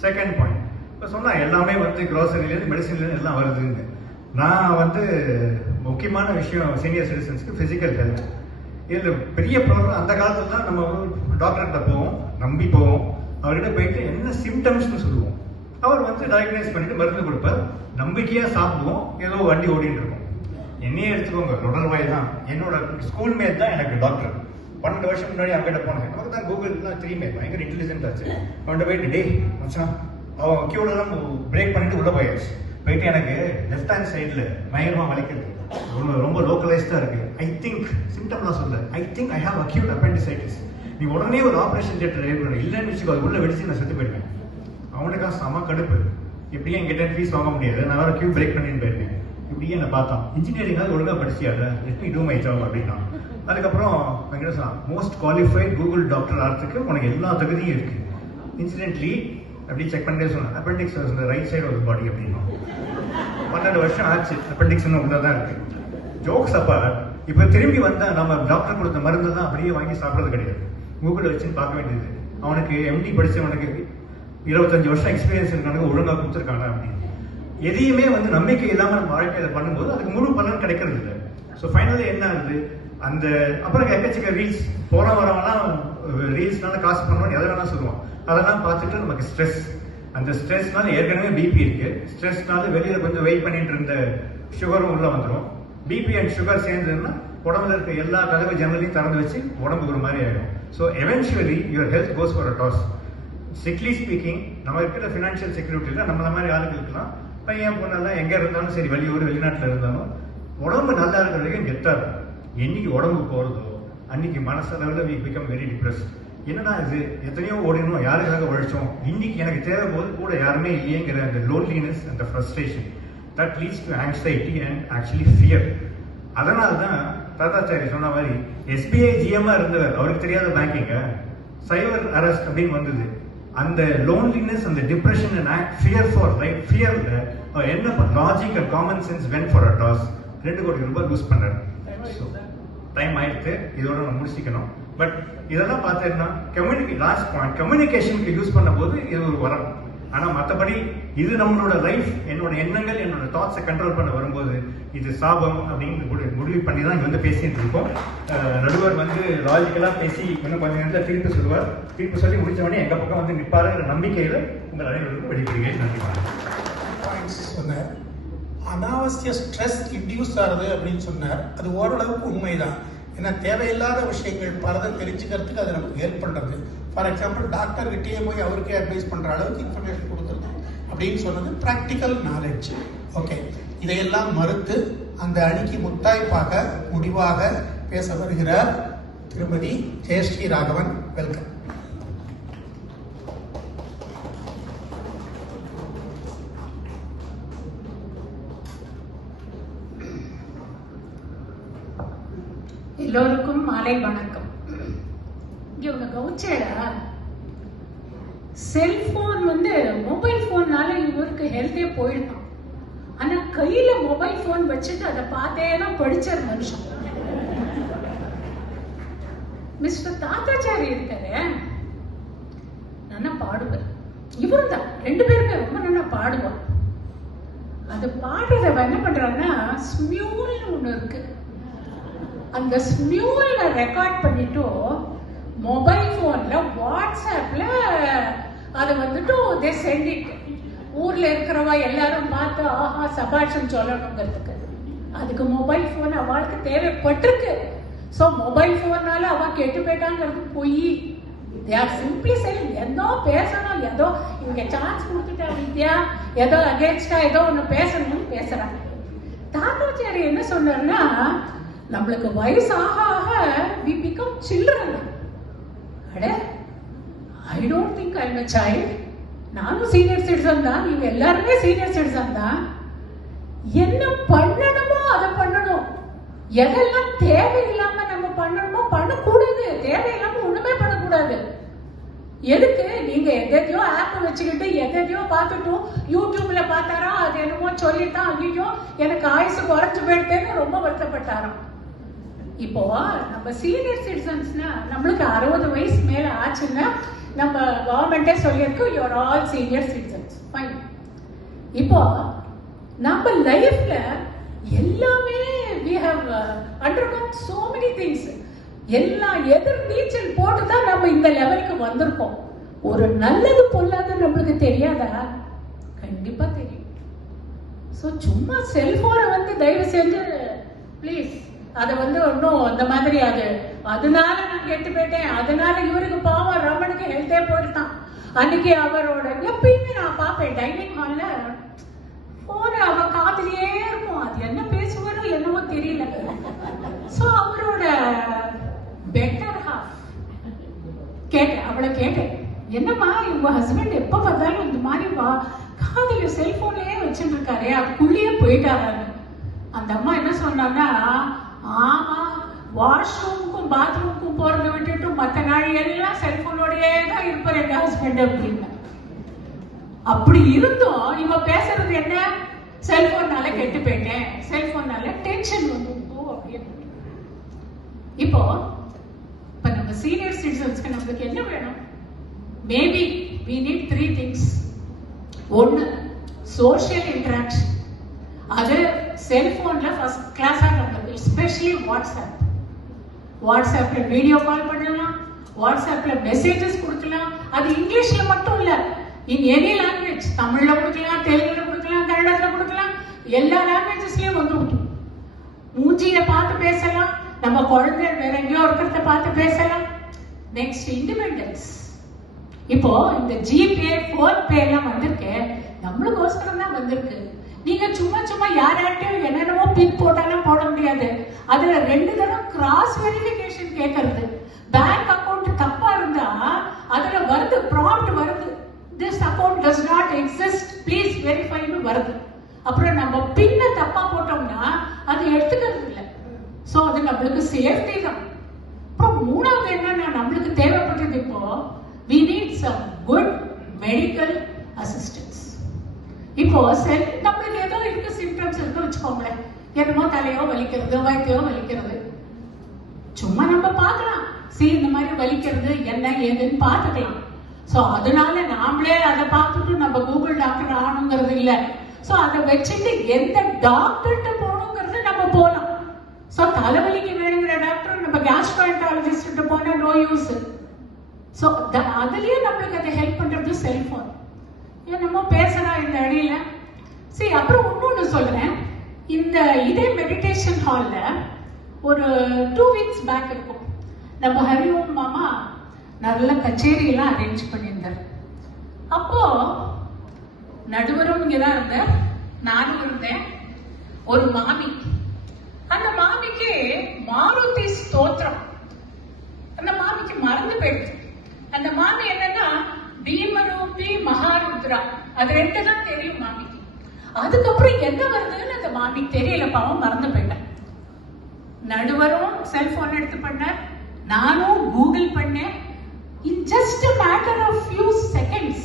செகண்ட் பாயிண்ட், இப்போ சொன்னா எல்லாமே வந்து க்ரோசரிலேருந்து மெடிசன்லேருந்து எல்லாம் வருதுன்னு. நான் வந்து முக்கியமான விஷயம் சீனியர் சிட்டிசன்ஸ்க்கு ஃபிசிக்கல் ஹெல்த். இதில் பெரிய ப்ராப்ளம் அந்த காலத்துல தான் நம்ம டாக்டர்கிட்ட போவோம், நம்பி போவோம், அவர்கிட்ட போயிட்டு என்ன சிம்டம்ஸ்னு சொல்லுவோம். அவர் வந்து டயக்னைஸ் பண்ணிட்டு மருந்து கொடுப்பார், நம்பிக்கையா சாப்பிடுவோம், ஏதோ வண்டி ஓடிட்டு இருக்கும். என்னையே எடுத்துக்கோங்க, தொடர்வாய் தான் என்னோட ஸ்கூல் மேட் தான் எனக்கு டாக்டர். 12 வருஷம் முன்னாடி அவங்ககிட்ட போனேன். நமக்கு தான் கூகுள்லாம் தெரியுமே, பயங்கர இன்டெலிஜென்ட் ஆச்சு. அவன்கிட்ட போயிட்டு டே மச்சான், அவன் கியூடெல்லாம் பிரேக் பண்ணிட்டு உள்ள போயிடுச்சு. போயிட்டு எனக்கு லெஃப்ட் ஹேண்ட் சைடில் பயங்கரமா வலிக்கிறது, ரொம்ப லோக்கலைஸ்டா இருக்கு. ஐ திங்க் சிம்டம்லாம் சொல்ல, I think I have acute appendicitis. நீ உடனே ஒரு ஆப்ரேஷன் தியேட்டர் ஏற்படும், இல்லைன்னு வச்சுக்கோ, அது உள்ள வெடிச்சு நான் செத்து போயிடுவேன். அவனுக்காக செம கடுப்பு, இப்படியே என்கிட்ட ஃபீஸ் வாங்க முடியாது, நான் வேற கியூ பிரேக் பண்ணிட்டு போயிருக்கேன். இப்படியே என்ன பார்த்தான், இன்ஜினியரிங்காவது ஒழுங்கா படிச்சியாத, let me do my job அப்படின்னா. அதுக்கப்புறம் என்ன சொன்னான், மோஸ்ட் குவாலிஃபைட் கூகுள் டாக்டர் ஆகிறதுக்கு உனக்கு எல்லா தகுதியும் இருக்கு. இன்சிடென்ட்லி அப்படி செக் பண்ணிட்டே சொன்னேன், appendix right side of body அப்படின்னா. 12 வருஷம் ஆச்சு, அப்பெண்டிக்ஸ் உள்ளதான் இருக்கு. ஜோக்ஸ் அப்பா இப்ப திரும்பி வந்தா நம்ம டாக்டர் கொடுத்த மருந்து தான் அப்படியே வாங்கி சாப்பிட்றது கிடையாது, கூகுள் வச்சுன்னு பார்க்க வேண்டியது. அவனுக்கு எம்டி படிச்சவனுக்கு 25 வருஷம் எக்ஸ்பீரியன்ஸ் இருக்கானுங்க, ஒழுங்கா கொடுத்துருக்காங்க அப்படின்னு. எதையுமே வந்து நம்பிக்கை இல்லாம நம்ம வாழ்க்கையில பண்ணும்போது அதுக்கு முழு பலன் கிடைக்கிறது இல்லை. ஸோ ஃபைனலி என்ன ஆகுது, அந்த அப்புறம் எக்கச்சக்க ரீல்ஸ் போற வரவெல்லாம் ரீல்ஸ்னால காசு பண்ணுவோம், எதை வேணா சொல்லுவோம். அதெல்லாம் பார்த்துட்டு நமக்கு ஸ்ட்ரெஸ், அந்த ஸ்ட்ரெஸ்னால ஏற்கனவே பிபி இருக்கு, ஸ்ட்ரெஸ்னால வெளியில கொஞ்சம் வெயிட் பண்ணிட்டு இருந்த சுகரும் உள்ள வந்துடும். பிபி அண்ட் சுகர் சேர்ந்ததுன்னா உடம்புல இருக்க எல்லா கதவு ஜன்னலையும் திறந்து வச்சு உடம்பு ஒரு மாதிரி ஆயிடும். So eventually your health goes for a toss. Strictly speaking நம்ம இருக்கிற ஃபினான்ஷியல் செக்யூரிட்டியில் நம்மள மாதிரி ஆளுகளுக்குலாம் பையன் பொண்ணெல்லாம் எங்கே இருந்தாலும் சரி, வெளியூர் வெளிநாட்டில் இருந்தாலும் உடம்பு நல்லா இருக்கிற வரைக்கும் கெத்தா இருக்கும். என்னைக்கு உடம்பு போகிறதோ அன்னைக்கு மனசளவில் வி பிகம் வெரி டிப்ரெஸ்ட். என்னடா இது, எத்தனையோ ஓடினோம், யாருக்காக உழைச்சோம், இன்னைக்கு எனக்கு தேவை போது கூட யாருமே இல்லையேங்கிற அந்த லோன்லினஸ், அந்த frustration, that leads to anxiety and actually fear. அதனால தான் தாத்தாச்சாரி சொன்ன மாதிரி எஸ்பிஐ ஜிஎம்மா இருந்தவர், அவருக்கு தெரியாத பேங்கிங்க சைபர் அரெஸ்ட் அப்படின்னு வந்தது. அந்த லோன்லினஸ், அந்த depression and fear for life, ஃபியர்ல என்ன logic and common sense when for a toss 2 கோடி ரூபாய் லூஸ் பண்ணாரு. டைம் ஆயிடுத்து, இதோட நம்ம முடிச்சுக்கணும். பட் இதெல்லாம் பார்த்தீங்கன்னா லாஸ்ட் பாயிண்ட், கம்யூனிகேஷனுக்கு யூஸ் பண்ணும் போது இது ஒரு வரம். ஆனா மற்றபடி இது நம்மளோட லைஃப், என்னோட எண்ணங்கள், என்னோட தாட்ஸை கண்ட்ரோல் பண்ண வரும்போது இது சாபம் அப்படின்னு முடிவு பண்ணி தான் இங்க வந்து பேசிட்டு இருக்கோம். நடுவர் வந்து லாஜிக்கலா பேசி இன்னும் கொஞ்சம் நேரத்தில் தீர்ப்பு சொல்லுவார். தீர்ப்பு சொல்லி முடிச்ச உடனே எங்க பக்கம் வந்து நிற்பாருங்கிற நம்பிக்கையில உங்கள் அனைவருக்கும் வெளிப்படுகிறேன். நன்றி. பாயிண்ட்ஸ் சொன்னார். அனாவசிய ஸ்ட்ரெஸ் இன்டியூஸ் ஆகுது அப்படின்னு சொன்னார். அது ஓரளவுக்கு உண்மைதான். ஏன்னா தேவையில்லாத விஷயங்கள் பலதை தெரிஞ்சுக்கிறதுக்கு அது நமக்கு ஹெல்ப் பண்ணுறது. ஃபார் எக்ஸாம்பிள் டாக்டர் கிட்டேயே போய் அவருக்கே அட்வைஸ் பண்ணுற அளவுக்கு இன்ஃபர்மேஷன் கொடுக்குறது அப்படின்னு சொன்னது ப்ராக்டிக்கல் நாலேஜ். ஓகே, இதையெல்லாம் மறுத்து அந்த அணிக்கு முத்தாய்ப்பாக முடிவாக பேச வருகிறார் திருமதி ஜெயஸ்ரீ ராகவன். வெல்கம். எல்லோருக்கும் மாலை வணக்கம். இவங்க கவுச்சேடா செல்போன் வந்து மொபைல் போன்னால இவருக்கு ஹெல்த்தே போயிடுதான். ஆனா கையில மொபைல் போன் வச்சுட்டு அதை பார்த்தே தான் படிச்சார் மனுஷன். மிஸ்டர் தாத்தாச்சாரி இருக்காரு, நல்லா பாடுவார். இவரும் தான், ரெண்டு பேருமே ரொம்ப நல்லா பாடுவார். அது பாடுறத என்ன பண்றாருன்னா ஸ்மியூல்னு ஒண்ணு இருக்கு. அந்த ஸ்மியூல ரெக்கார்ட் பண்ணிட்டு மொபைல் போன்ல வாட்ஸ்அப்ல அதை வந்துட்டு தே சென்ட் இட். ஊர்ல இருக்கிறவா எல்லாரும் பார்த்து ஆஹா சபாஷன் சொல்லணுங்கிறதுக்கு அதுக்கு மொபைல் போன் அவளுக்கு தேவைப்பட்டிருக்கு. ஸோ மொபைல் போனால அவ கெட்டு போயிட்டாங்கிறது பொய். தே ஆர் சிம்பிளி சேயிங் ஏதோ பேசணும், ஏதோ இங்க சான்ஸ் கொடுத்துட்டா வித்யா, ஏதோ அகேன்ஸ்டா ஏதோ ஒண்ணு பேசணும்னு பேசுறாங்க. தாத்தாச்சாரி என்ன சொன்னார்னா, நம்மளுக்கு வயசு ஆக ஆக we become children. அட I don't think I am a child. நானும் சீனியர் சிட்டிசன் தான், நீங்க எல்லாருமே சீனியர் சிட்டிசன் தான். என்ன பண்ணணுமோ அதை பண்ணணும். எதெல்லாம் தேவையில்லாம நம்ம பண்ணணுமோ பண்ணக்கூடாது. தேவையில்லாம ஒண்ணுமே பண்ணக்கூடாது. எதுக்கு நீங்க எதையோ ஆப் வச்சுக்கிட்டு எதையோ பார்த்துட்டும் யூடியூப்ல பார்த்தாரா அது என்னமோ சொல்லித்தான் ஐயோ எனக்கு ஆயுசு குறைஞ்சு போயிட்டேன்னு ரொம்ப வருத்தப்பட்டாராம். இப்போ நம்ம சீனியர் சிட்டிசன்ஸ்னா நம்மளுக்கு 60 வயசு மேல ஆச்சுன்னா நம்ம கவர்மெண்டே சொல்லியிருக்கு you are all senior citizens. Fine. இப்போ நம்ம லைஃப்ல எல்லாமே we have undergone so many things. எல்லாம் எதிர் நீச்சல் போட்டு தான் நம்ம இந்த லெவலுக்கு வந்திருக்கோம். ஒரு நல்லது பொல்லாத நம்மளுக்கு தெரியாதா? கண்டிப்பா தெரியும். ஸோ சும்மா செல்போனை வந்து தயவு செஞ்சு ப்ளீஸ் அதை வந்து ஒன்றும் அந்த மாதிரி அதனால நான் கெட்டு போயிட்டேன், அதனால இவருக்கு பாவம் ரமனுக்கு ஹெல்த்தே போயிட்டான். அன்னைக்கு அவரோட எப்பயுமே நான் பார்ப்பேன் டைனிங் ஹால்ல போன அவ காதுலயே இருக்கும். அது என்ன பேசுவாரோ என்னவோ தெரியல. ஸோ அவரோட பெட்டர் ஹாஃப் கேட்டேன், அவளை கேட்டேன், என்னம்மா உங்க ஹஸ்பண்ட் எப்ப பார்த்தாலும் இந்த மாதிரி காதுல செல்போன்லயே வச்சுட்டு இருக்காரு, அதுக்குள்ளேயே போயிட்டாரு. அந்த அம்மா என்ன சொன்னாங்கன்னா, ஆமா வாஷ்ரூமுக்கும் பாத்ரூமுக்கும் போறதை விட்டுட்டு மற்ற நாள் எல்லாம் செல்போனோடயே தான் இருப்பார் எங்க ஹஸ்பண்ட் அப்படின்னு. அப்படி இருந்தும் இவ பேசுறது என்ன, செல்போன்னால கெட்டு போயிட்டேன், செல்போன்னால டென்ஷன் வந்துட்டோ அப்படின்னு. இப்போ நம்ம சீனியர் சிட்டிசன்ஸ்க்கு நமக்கு என்ன வேணும்? Maybe we need 3 things. ஒன்னு சோஷியல் இன்டராக்ஷன். அது செல்போன்ல ஃபர்ஸ்ட் கிளாஸா நம்மளுக்கு, எஸ்பெஷலி வாட்ஸ்அப்ல வீடியோ கால் பண்ணலாம், வாட்ஸ்அப்ல மெசேஜஸ் கொடுக்கலாம். அது இங்கிலீஷ்ல மட்டும் இல்ல, இன் எனி லாங்குவேஜ், தமிழ்ல கொடுக்கலாம், தெலுங்குல கொடுக்கலாம், கன்னடத்துல கொடுக்கலாம், எல்லா லாங்குவேஜஸ்லயும் வந்து மூஞ்சிய பார்த்து பேசலாம், நம்ம குழந்தை வேற எங்கேயோ இருக்கிறத பார்த்து பேசலாம். Next independence. இப்போ இந்த ஜிபே போன்பே எல்லாம் வந்திருக்கு, நம்மளுக்கோசரம் தான் வந்திருக்கு. நீங்க சும்மா யார்கிட்டயும் என்னென்னமோ பின் போட்டாலும் போட முடியாது. அதுல 2 தடவை கிராஸ் வெரிஃபிகேஷன் கேட்கறது. பேங்க் அக்கவுண்ட் தப்பா இருந்தா அதுல வருது, ப்ராம்ப்ட் வருது, this account does not exist, please வெரிஃபைன்னு வருது. அப்புறம் நம்ம பின்ன தப்பா போட்டோம்னா அது எடுத்துக்கிறது இல்லை. ஸோ அது நம்மளுக்கு சேஃப்டி தான். அப்புறம் மூணாவது என்னன்னா, நம்மளுக்கு தேவைப்பட்டது இப்போ we need some good medical assistance. இப்போ நம்மளுக்கு ஏதோ இருக்கு, சிம்டம்ஸ் இருக்கு வச்சுக்கோங்களேன், என்னமோ தலையோ வலிக்கிறது, வயிற்றையோ வலிக்கிறது, சும்மா நம்ம பார்க்கலாம், இந்த மாதிரி வலிக்கிறது என்ன ஏதுன்னு பார்த்துக்கலாம். ஸோ அதனால நாமளே அதை பார்த்துட்டு நம்ம கூகுள் டாக்டர் ஆகணுங்கிறது இல்லை. ஸோ அதை வச்சுட்டு எந்த டாக்டர்கிட்ட போகணுங்கிறது நம்ம போகலாம். ஸோ தலைவலிக்கு வேணுங்கிற டாக்டர் நம்ம கேஸ்ட்ரோஎன்டாலஜிஸ்ட் போனா நோ யூஸ். ஸோ அதுலயே நம்மளுக்கு அதை ஹெல்ப் பண்றது செல்போன். என்னமோ பேசுறா இந்த அடியில. சரி, அப்புறம் இன்னொன்னு சொல்றேன். இந்த இதே மெடிடேஷன் ஹால்ல ஒரு 2 weeks பேக் இருக்கும், நம்ம ஹரிஓம் மாமா நல்ல கச்சேரி எல்லாம் அரேஞ்ச் பண்ணியிருந்தார். அப்போ நடுவரும் இங்கதான் இருந்தார், நானும் இருந்தேன், ஒரு மாமி. அந்த மாமிக்கு மாருதி ஸ்தோத்திரம் அந்த மாமிக்கு மறந்து போயிடுச்சு. அந்த மாமி என்னன்னா பீமரூபி மகாருத்ரா அது 2 தான் தெரியும் மாமிக்கு. அதுக்கப்புறம் என்ன வருதுன்னு அந்த மாமிக்கு தெரியல, பாவம் மறந்து போயிட்டேன். நடுவரும் செல்போன் எடுத்து பண்ணார், நானும் கூகுள் பண்ணேன். In just a matter of few seconds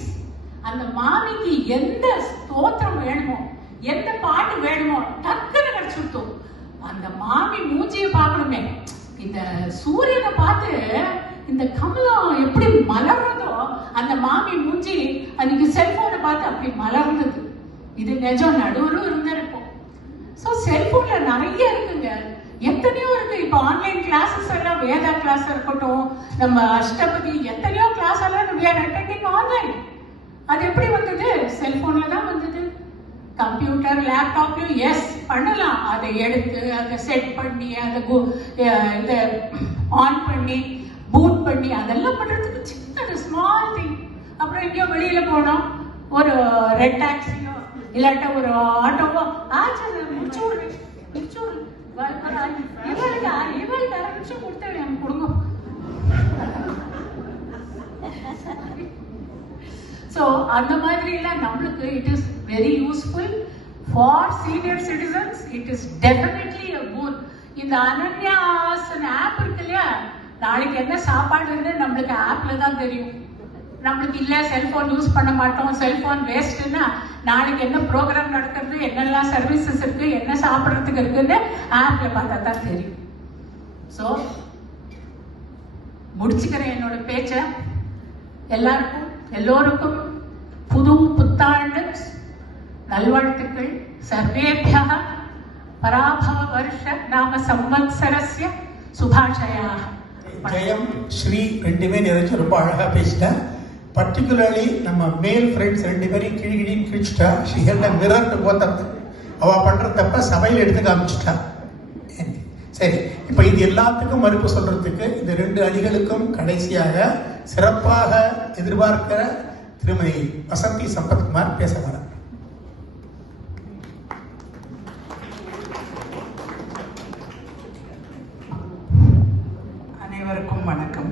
அந்த மாமிக்கு எந்த ஸ்தோத்திரம் வேணுமோ, எந்த பாட்டு வேணுமோ டக்குன்னு கிடைச்சுட்டோம். அந்த மாமி மூஞ்சியை பார்க்கணுமே, இந்த சூரியனை பார்த்து இந்த கமலம் எப்படி மலர்றதோ அந்த மாமி மூஞ்சி அன்னைக்கு செல்போனை பார்த்து அப்படி மலர்ந்தது. இது நிஜம், நடுவரும் இருந்திருக்கும். ஸோ செல்போன்ல நிறைய இருக்குங்க, எத்தனையோ இருக்கு. இப்போ ஆன்லைன் கிளாஸஸ் எல்லாம், வேதா கிளாஸ் இருக்கட்டும், நம்ம அஷ்டபதி எத்தனையோ கிளாஸ் எல்லாம் we are attending ஆன்லைன். அது எப்படி வந்தது? செல்போன்ல தான் வந்தது. கம்ப்யூட்டர் லேப்டாப்லயும் எஸ் பண்ணலாம், அதை எடுத்து அதை செட் பண்ணி அதை ஆன் பண்ணி பூட் பண்ணி அதெல்லாம் பண்றதுக்கு சின்னது ஸ்மால் திங். அப்புறம் எங்கேயோ வெளியில போனோம், ஒரு ரெட் டாக்ஸியோ இல்லாட்ட ஒரு ஆட்டோவோ ஆச்சு முடிச்சு விடு முடிச்சு விடு இவளுக்கு 2 நிமிஷம் கொடுத்தா எனக்கு கொடுங்க. ஸோ அந்த மாதிரி எல்லாம் நம்மளுக்கு it is very useful for senior citizens. It is definitely a boon. இந்த அனன்யாஸ் ஆப் இருக்கு இல்லையா, நாளைக்கு என்ன சாப்பாடுன்னு நம்மளுக்கு ஆப்ல தான் தெரியும். நம்மளுக்கு இல்ல செல்போன் யூஸ் பண்ண மாட்டோம், செல்போன் வேஸ்ட்னா நாளைக்கு என்ன ப்ரோக்ராம் நடக்கிறது, என்னெல்லாம் சர்வீசஸ் இருக்கு, என்ன சாப்பிட்றதுக்கு இருக்குன்னு ஆப்ல பார்த்தா தான் தெரியும். ஸோ முடிச்சுக்கிறேன் என்னோட பேச்ச. எல்லோருக்கும் புது புத்தாண்டு நல்வாழ்த்துக்கள். சர்வேபியா பராபவ வருஷ நாம சம்வத்சரஸ்ய சுபாஷயாக. ஜெயம் ஸ்ரீ 2 பேரும் ஏதாச்சும் ரொம்ப அழகா பேசிட்டேன். பர்டிகுலர்லி நம்ம மேல் ஃப்ரெண்ட்ஸ் 2 பேரையும் கிழிகிழின்னு கிழிச்சிட்டா. She had a mirror to both of them. அவ பண்ற தப்ப சபையில் எடுத்து காமிச்சிட்டா. சரி, இப்ப இது எல்லாத்துக்கும் மறுப்பு சொல்றதுக்கு இந்த 2 அடிகளுக்கும் கடைசியாக சிறப்பாக எதிர்பார்க்கிற திருமதி வசந்தி சம்பத்குமார் பேச வர. அனைவருக்கும் வணக்கம்.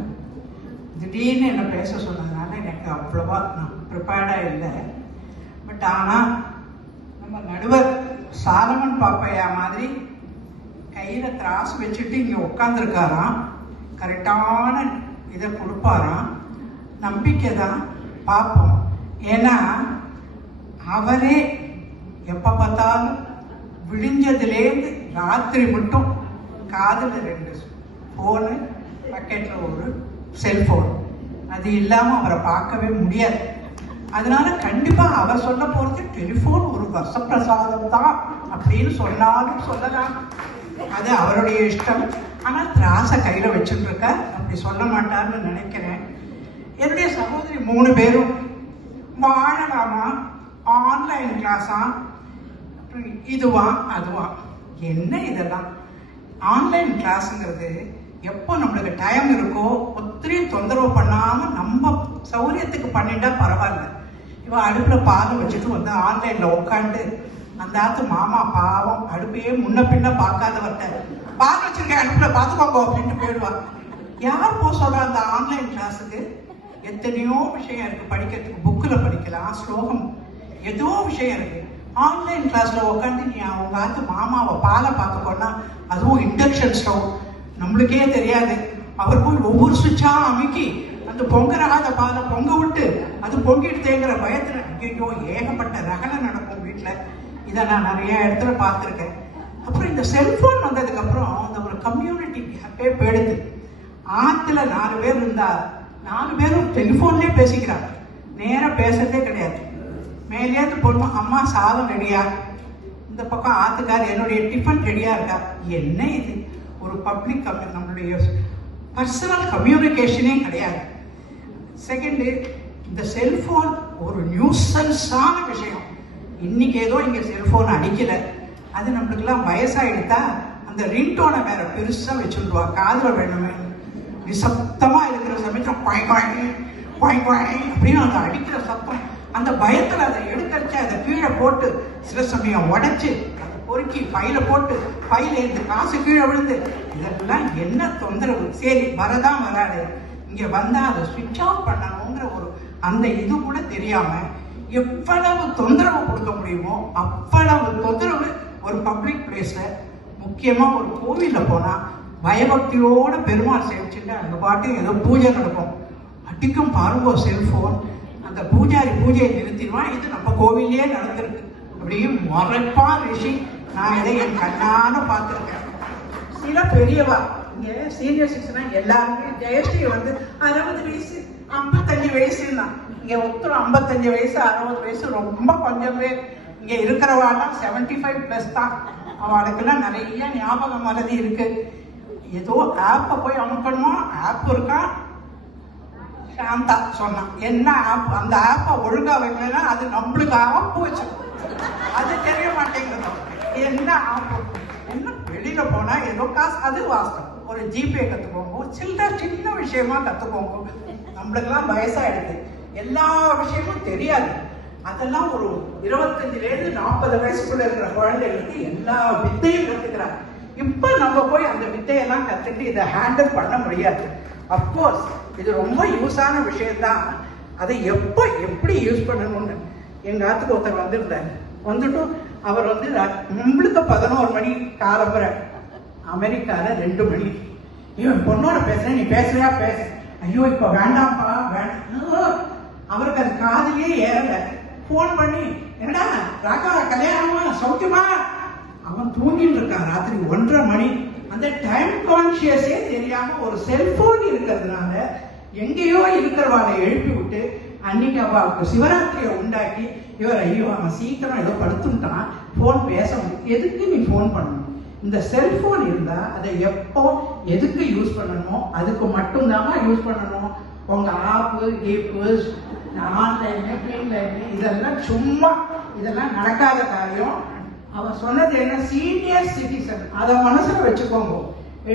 திடீர்னு என்ன பேச சொன்னதுனால எனக்கு அவ்வளவா நான் ப்ரிப்பேர்டாக இல்லை. பட் ஆனால் நம்ம நடுவர் சாலமன் பாப்பையா மாதிரி கையில் திராஸ் வச்சுட்டு இங்கே உட்காந்துருக்காராம், கரெக்டான இதை கொடுப்பாராம். நம்பிக்கை தான், பார்ப்போம். ஏன்னா அவரே எப்போ பார்த்தாலும் விழிஞ்சதுலேருந்து ராத்திரி மட்டும் காதில் 2 ஃபோனு, பக்கெட்டில் ஒரு செல்ஃபோன், அது இல்லாமல் அவரை பார்க்கவே முடியாது. அதனால கண்டிப்பாக அவர் சொல்ல போகிறது டெலிஃபோன் ஒரு வசப்பிரசாதம் தான் அப்படின்னு சொன்னாலும் சொல்லலாம், அது அவருடைய இஷ்டம். ஆனால் திராசை கையில் வச்சுட்டு இருக்க, அப்படி சொல்ல மாட்டார்னு நினைக்கிறேன். என்னுடைய சகோதரி 3 பேரும் வாழலாமா, ஆன்லைன் கிளாஸா, இதுவா அதுவா, என்ன இதெல்லாம் ஆன்லைன் கிளாஸுங்கிறது எப்போ நம்மளுக்கு டைம் இருக்கோ ஒத்திரியும் தொந்தரவு பண்ணாமல் நம்ம சௌரியத்துக்கு பண்ணிட்டா பரவாயில்ல. இவன் அடுப்பில் பால் வச்சுட்டு வந்து ஆன்லைனில் உட்காந்து அந்த ஆத்து மாமா பாவம் அடுப்பையே முன்ன பின்ன பார்க்காதவர்கிட்ட பால் வச்சிருக்கேன் அடுப்பில் பார்த்துக்கோங்க அப்படின்ட்டு போயிடுவான். யார் போக சொல்கிறா அந்த ஆன்லைன் கிளாஸுக்கு? எத்தனையோ விஷயம் இருக்குது படிக்கிறதுக்கு, புக்கில் படிக்கலாம், ஸ்லோகம் ஏதோ விஷயம் இருக்குது. ஆன்லைன் கிளாஸில் உட்காந்து நீ அவங்க ஆத்து மாமாவை பாலை பார்த்துக்கோன்னா, அதுவும் இண்டக்ஷன் ஸ்டவ், நம்மளுக்கே தெரியாது. அவர் போய் ஒவ்வொரு சுவிட்சாக அமைக்கி அந்த பொங்கராத பாலை பொங்க விட்டு அது பொங்கிட்டு தேங்குற பயத்தில் ஐயோ ஏகப்பட்ட ரகலை நடக்கும் வீட்டில். இதை நான் நிறைய இடத்துல பார்த்துருக்கேன். அப்புறம் இந்த செல்ஃபோன் வந்ததுக்கப்புறம் அந்த ஒரு கம்யூனிட்டி கேப்பே போயிடுது. ஆற்றுல 4 பேர் இருந்தால் 4 பேரும் டெலிஃபோன்லேயே பேசிக்கிறாங்க. நேராக பேசுறதே கிடையாது. மேலேயாவது போடுவோம், அம்மா சாதம் ரெடியா, இந்த பக்கம் ஆத்துக்கார் என்னுடைய டிஃபன் ரெடியா இருக்கா. என்ன இது ஒரு பப்ளிக் நம்மளுடைய பர்சனல் கம்யூனிகேஷனே கிடையாது. செகண்டு, இந்த செல்போன் ஒரு நியூசன்ஸான விஷயம். இன்னைக்கு ஏதோ இங்கே செல்போன் அடிக்கல, அது நம்மளுக்கெல்லாம் வயசாகிடுதா அந்த ரிங்டோனை வேற பெருசாக வச்சுருவா, காதில் வேணுமே. நிசப்தமாக இருக்கிற சமயத்தில் குவாய் குவாய் குவாய் குவாய் அப்படின்னு அந்த அடிக்கிற சத்தம், அந்த பயத்தில் அதை எடுக்கரிச்சு அதை கீழே போட்டு சில சமயம் உடைச்சு அதை பொறுக்கி பையில போட்டு பையில இருந்து காசு கீழே விழுந்து, இதெல்லாம் என்ன தொந்தரவு. சரி வரதான் வராது, இங்கே வந்தால் அதை சுவிட்ச் ஆஃப் பண்ணணுங்கிற ஒரு அந்த இது கூட தெரியாம எவ்வளவு தொந்தரவு கொடுக்க முடியுமோ அவ்வளவு தொந்தரவு ஒரு பப்ளிக் பிளேஸ்ல, முக்கியமா ஒரு கோவில்ல போனா பயபக்தியோட பெருமாள் சேவிச்சுட்டு அந்த பாட்டு ஏதோ பூஜை நடக்கும், அடிக்கும் பாருங்கோ செல்போன், அந்த பூஜாரி பூஜையை நிறுத்திடுவான். இது நம்ம கோவிலே நடந்திருக்கு. அப்படியே மறைப்பான் ரிஷி. நான் இதை என் கண்ணான பார்த்துருக்கேன். சில பெரியவா இங்கே சீனியர் சிட்டிசன் எல்லாருமே, ஜெயஸ்ரீ வந்து 60 வயசு 55 வயசுன்னா, இங்கே ஒருத்தர் 55 வயசு 60 வயசு ரொம்ப கொஞ்சம் பேர். இங்கே இருக்கிறவாள்லாம் 75+ தான். அவளுக்கெல்லாம் நிறைய ஞாபக மறதி இருக்கு. ஏதோ ஆப்பை போய் அமுக்கணுமா, ஆப் இருக்கா, சாந்தா சொன்னான் என்ன ஆப், அந்த ஆப்பை ஒழுங்கா வைக்கலன்னா அது நம்மளுக்கு ஆப்பு வச்சு, அது தெரிய மாட்டேங்குது. என்ன ஆப், என்ன வெளியில போனா ஏதோ காசு, அது வாஸ்தவம். ஒரு ஜிபே கத்துக்கோங்க, ஒரு சின்ன விஷயமா கத்துக்கோங்க. நம்மளுக்கெல்லாம் வயசாயிடுது, எல்லா விஷயமும் தெரியாது. அதெல்லாம் ஒரு 25 to 40 வயசுக்குள்ள இருக்கிற குழந்தைகளுக்கு எல்லா வித்தையும் கத்துக்கிறாங்க. இப்ப நம்ம போய் அந்த வித்தையெல்லாம் கத்துட்டு இதை ஹேண்டில் பண்ண முடியாது. அப்கோர்ஸ் இது ரொம்ப யூஸான விஷயம்தான். அதை எப்போ எப்படி யூஸ் பண்ணணும்னு எங்க ஆத்துக்கு ஒருத்தர் வந்திருந்தார். வந்துட்டு அவர் வந்து நம்மளுக்கு 11 மணி காலம்புற, அமெரிக்கால 2 மணி. இவன் பொண்ணோட பேசுறேன், நீ பேசுறியா பேச, ஐயோ இப்ப வேண்டாம்ப்பா வேண்டாம். அவருக்கு அது காதிலே ஏறல. போன் பண்ணி, என்னடா ராகா கல்யாணமா சௌக்கியமா, அவன் தூங்கிட்டு இருக்கான் ராத்திரி 1:30 மணி. அந்த டைம் கான்சியஸே தெரியாம ஒரு செல்போன் இருக்கிறதுனால எங்கேயோ இருக்கிறவாளை எழுப்பி விட்டு அன்னைக்கு அவளுக்கு சிவராத்திரியை உண்டாக்கி இவர் ஐயோ அவன் சீக்கிரம் ஏதோ படுத்துட்டான், போன் பேச முடியும். எதுக்கு நீ போன் பண்ணணும்? இந்த செல்போன் இருந்தா அதை எப்போ எதுக்கு யூஸ் பண்ணணுமோ அதுக்கு மட்டும்தாமா யூஸ் பண்ணணும். உங்க ஆப்பு கீப்பு ஆன்லைன் இதெல்லாம் சும்மா, இதெல்லாம் நடக்காத காரியம். அவன் சொன்னது என்ன, சீனியர் சிட்டிசன், அதை மனசுல வச்சுக்கோங்க.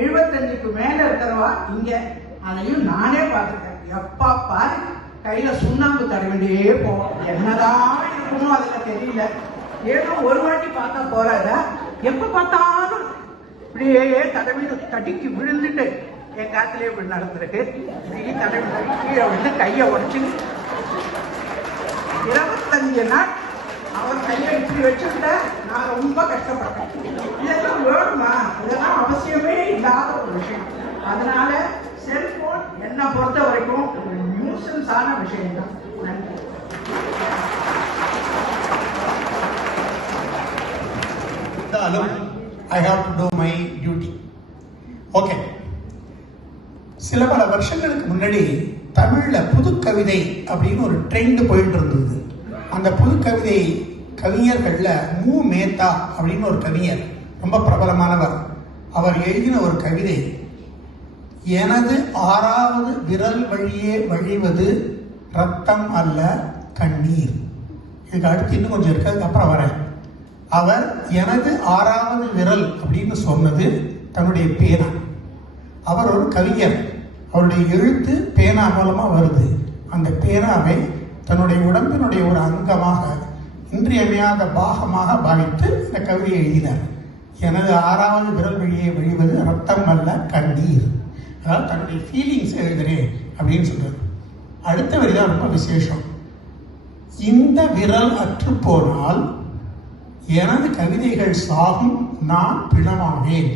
75க்கு மேல இருக்கிறவா இங்க, அதையும் நானே பார்த்துட்டேன். எப்பா பாரு கையில சுண்ணாம்பு தர வேண்டியே போவோம். என்னதான் இருக்கணும் அதுல தெரியல. ஏதோ ஒரு வாட்டி பார்த்தா போறாதா, எப்ப பார்த்தாலும் இப்படியே தடவி தட்டிக்கு விழுந்துட்டு என் காத்திலே இப்படி நடந்திருக்கு. இப்படி தடவி கீழே விழுந்து கையை உடைச்சு 25 நாள் அவர் கையை இப்படி வச்சுக்கிட்ட நான் ரொம்ப கஷ்டப்பட்டேன். இதெல்லாம் வேணுமா? இதெல்லாம் அவசியமே இல்லாத ஒரு விஷயம். அதனால செல்போன் என்னை பொறுத்த வரைக்கும் ஒரு நியூசன்ஸான விஷயம் தான். நன்றி. I have to do my duty. Okay. சில பல வருஷங்களுக்கு முன்னாடி தமிழ்ல புது கவிதை அப்படின்னு ஒரு ட்ரெண்ட் போயிட்டு இருந்தது. அந்த புது கவிதை கவிஞர்கள்ல மு மேத்தா அப்படின்னு ஒரு கவிஞர், ரொம்ப பிரபலமானவர். அவர் எழுதின ஒரு கவிதை, எனது 6வது விரல் வழியே வழிவது ரத்தம் அல்ல கண்ணீர். இதுக்கு அடுத்து இன்னும் கொஞ்சம் இருக்கு, அதுக்கப்புறம் வரேன். அவர் எனது 6வது விரல் அப்படின்னு சொன்னது தன்னுடைய பேனா. அவர் ஒரு கவிஞர், அவருடைய எழுத்து பேனா மூலமா வருது. அந்த பேனாவை தன்னுடைய உடம்பினுடைய ஒரு அங்கமாக, இன்றியமையாத பாகமாக பாவித்து இந்த கவிதையை எழுதினார். எனது 6வது விரல் வழியே வழிவது ரத்தம் அல்ல கண்ணீர். அதாவது தன்னுடைய ஃபீலிங்ஸ் எழுதுறேன் அப்படின்னு சொல்றாரு. அடுத்த வரிதான் ரொம்ப விசேஷம். இந்த விரல் அற்று போனால் எனது கவிதைகள் சாகும், நான் பிணமாவேன்.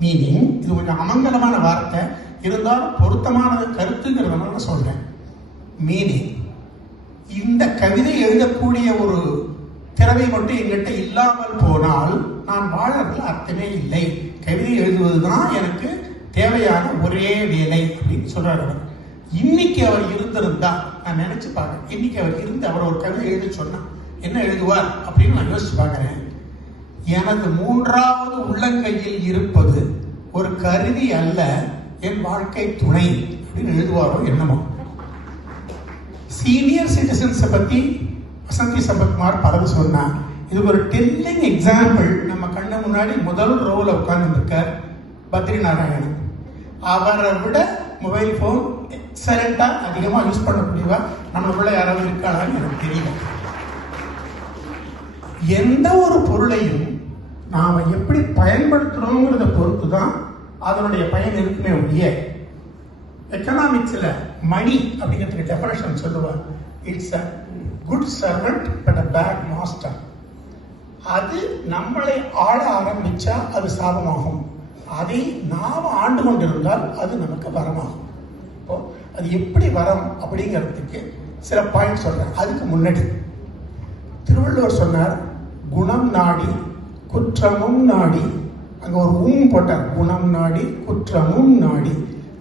மீனிங், இது கொஞ்சம் அமங்கலமான வார்த்தை இருந்தாலும் பொருத்தமானது கருத்துங்கிறதுனால சொல்றேன். மீனிங், இந்த கவிதை எழுதக்கூடிய ஒரு திறமை மட்டும் என்கிட்ட இல்லாமல் போனால் நான் வாழறதுல அர்த்தமே இல்லை. கவிதை எழுதுவதுதான் எனக்கு தேவையான ஒரே வேலை அப்படின்னு சொல்றாரு. இன்னைக்கு அவர் இருந்திருந்தா, நான் நினைச்சு பார்க்கிறேன், இன்னைக்கு அவர் இருந்து அவர் ஒரு கவிதை எழுதி சொன்னா என்ன எழுதுவார் அப்படின்னு நான் யோசிச்சு பார்க்கிறேன். எனது மூன்றாவது உள்ளங்கையில் இருப்பது ஒரு கருவி அல்ல, என் வாழ்க்கை துணை அப்படின்னு எழுதுவாரோ என்னமோ. சீனியர் சிட்டிசன்ஸை பத்தி வசந்தி சம்பத்குமார் பலது சொன்னா, இது ஒரு டெல்லிங் எக்ஸாம்பிள். நம்ம கண்ணு முன்னாடி முதல் ரோல உட்கார்ந்து இருக்கார் பத்ரி நாராயணன். அவரை விட மொபைல் போன் எக்ஸலண்டா அதிகமா யூஸ் பண்ணக்கூடியவா நம்மளுக்குள்ள யாராவது இருக்காளான்னு எனக்கு தெரியல. எந்த ஒரு பொருளையும் நாம எப்படி பயன்படுத்துறோங்கிறத பொறுத்து தான் அதனுடைய பயன் இருக்குமே ஒழிய, எக்கனாமிக்ஸ்ல மணி அப்படிங்கிறதுக்கு டெஃபரேஷன் சொல்லுவார், it's a good servant but a bad master. அது நம்மளை ஆள ஆரம்பிச்சா அது சாபமாகும், அதை நாம ஆண்டு கொண்டிருந்தால் அது நமக்கு வரமாகும். இப்போ அது எப்படி வரம் அப்படிங்கிறதுக்கு சில பாயிண்ட் சொல்றேன். அதுக்கு முன்னாடி திருவள்ளுவர் சொன்னார், குணம் நாடி குற்றமும் நாடி, அங்க ஒரு போட்டார், குணம் நாடி குற்றமும் நாடி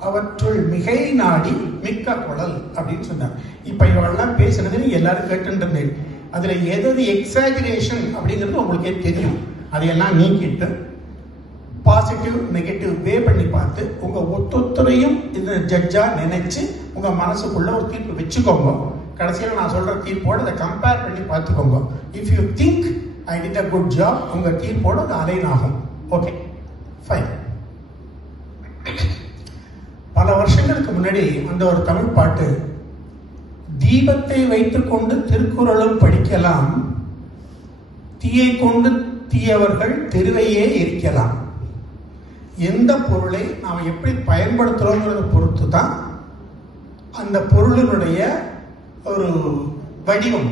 அவற்றுள் மிகை நாடி மிக்க குழல் அப்படின்னு சொன்னார். இப்ப இவெல்லாம் பேசுனது எல்லாரும் கேட்டுருந்தேன். அதுல எது எக்ஸாஜரேஷன் அப்படிங்கிறது உங்களுக்கே தெரியும். அதையெல்லாம் நீக்கிட்டு பாசிட்டிவ் நெகட்டிவ் வே பண்ணி பார்த்து உங்க ஒத்தொத்தரையும் இந்த ஜட்ஜா நினைச்சு உங்க மனசுக்குள்ள ஒரு தீர்ப்பு வச்சுக்கோங்க. கடைசியில் நான் சொல்ற தீர்ப்போட அதை கம்பேர் பண்ணி பார்த்துக்கோங்க. If you think I did a good job, உங்க தீர்ப்போட அது அலைன் ஆகும். Okay fine. பல வருஷங்களுக்கு முன்னாடி அந்த ஒரு தமிழ் பாட்டு, தீபத்தை வைத்துக் கொண்டு திருக்குறளும் படிக்கலாம், தீயை கொண்டு தீயவர்கள் தெருவையே எரிக்கலாம். எந்த பொருளை நாம் எப்படி பயன்படுத்துறோங்கிறத பொறுத்து தான் அந்த பொருளினுடைய ஒரு வடிவம்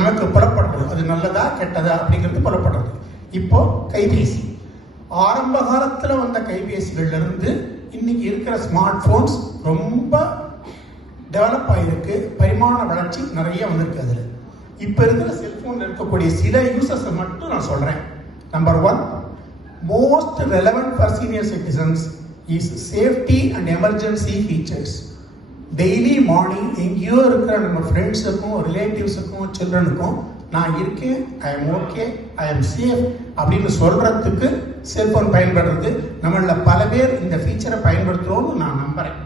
நமக்கு புலப்படுறது, அது நல்லதா கெட்டதா அப்படிங்கிறது புலப்படுறது. இப்போ கைபேசி, ஆரம்ப காலத்தில் வந்த கைபேசிகள்ல இருந்து இன்னைக்கு இருக்கிற ஸ்மார்ட் போன்ஸ் ரொம்ப டெவலப் ஆகிருக்கு, பரிமாண வளர்ச்சி நிறைய வந்திருக்கு. அதுல இப்ப இருக்கிற செல்போன்ல இருக்கக்கூடிய சில யூசஸ் மட்டும் நான் சொல்றேன். Number 1, most relevant for senior citizens is safety and emergency features. Daily morning எங்கேயோ இருக்கிற நம்ம ஃப்ரெண்ட்ஸுக்கும் ரிலேட்டிவ்ஸுக்கும் சில்ட்ரனுக்கும் நான் இருக்கேன், I am okay, I am safe அப்படின்னு சொல்றதுக்கு செல்போன் பயன்படுறது. நம்மள பல பேர் இந்த ஃபீச்சரை பயன்படுத்துறோம்னு நான் நம்புறேன்.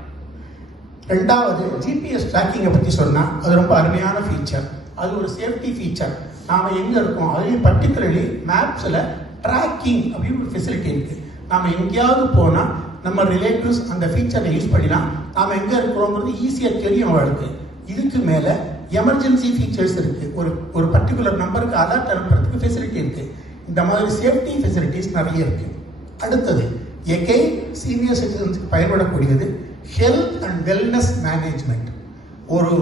ரெண்டாவது, ஜிபிஎஸ் ட்ராக்கிங்கை பற்றி சொன்னால் அது ரொம்ப அருமையான ஃபீச்சர். அது ஒரு சேஃப்டி ஃபீச்சர். நாம் எங்கே இருக்கோம், அதுலேயும் பர்டிகுலர்லி மேப்ஸில் ட்ராக்கிங் அப்படின்னு ஒரு ஃபெசிலிட்டி இருக்குது. நாம் எங்கேயாவது போனால் நம்ம ரிலேட்டிவ்ஸ் அந்த ஃபீச்சரை யூஸ் பண்ணினா நாம் எங்கே இருக்கிறோங்கிறது ஈஸியாக தெரியும் அவளுக்கு. இதுக்கு மேலே எமர்ஜென்சி ஃபீச்சர்ஸ் இருக்குது. ஒரு பர்டிகுலர் நம்பருக்கு அலர்ட் அனுப்புறதுக்கு ஃபெசிலிட்டி இருக்குது. இந்த மாதிரி சேஃப்டி ஃபெசிலிட்டிஸ் நிறைய இருக்குது. அடுத்தது எகைன் சீனியர் சிட்டிசன்ஸுக்கு பயன்படக்கூடியது ஹெல்த் அண்ட் வெல்னஸ் மேனேஜ்மெண்ட். ஒரு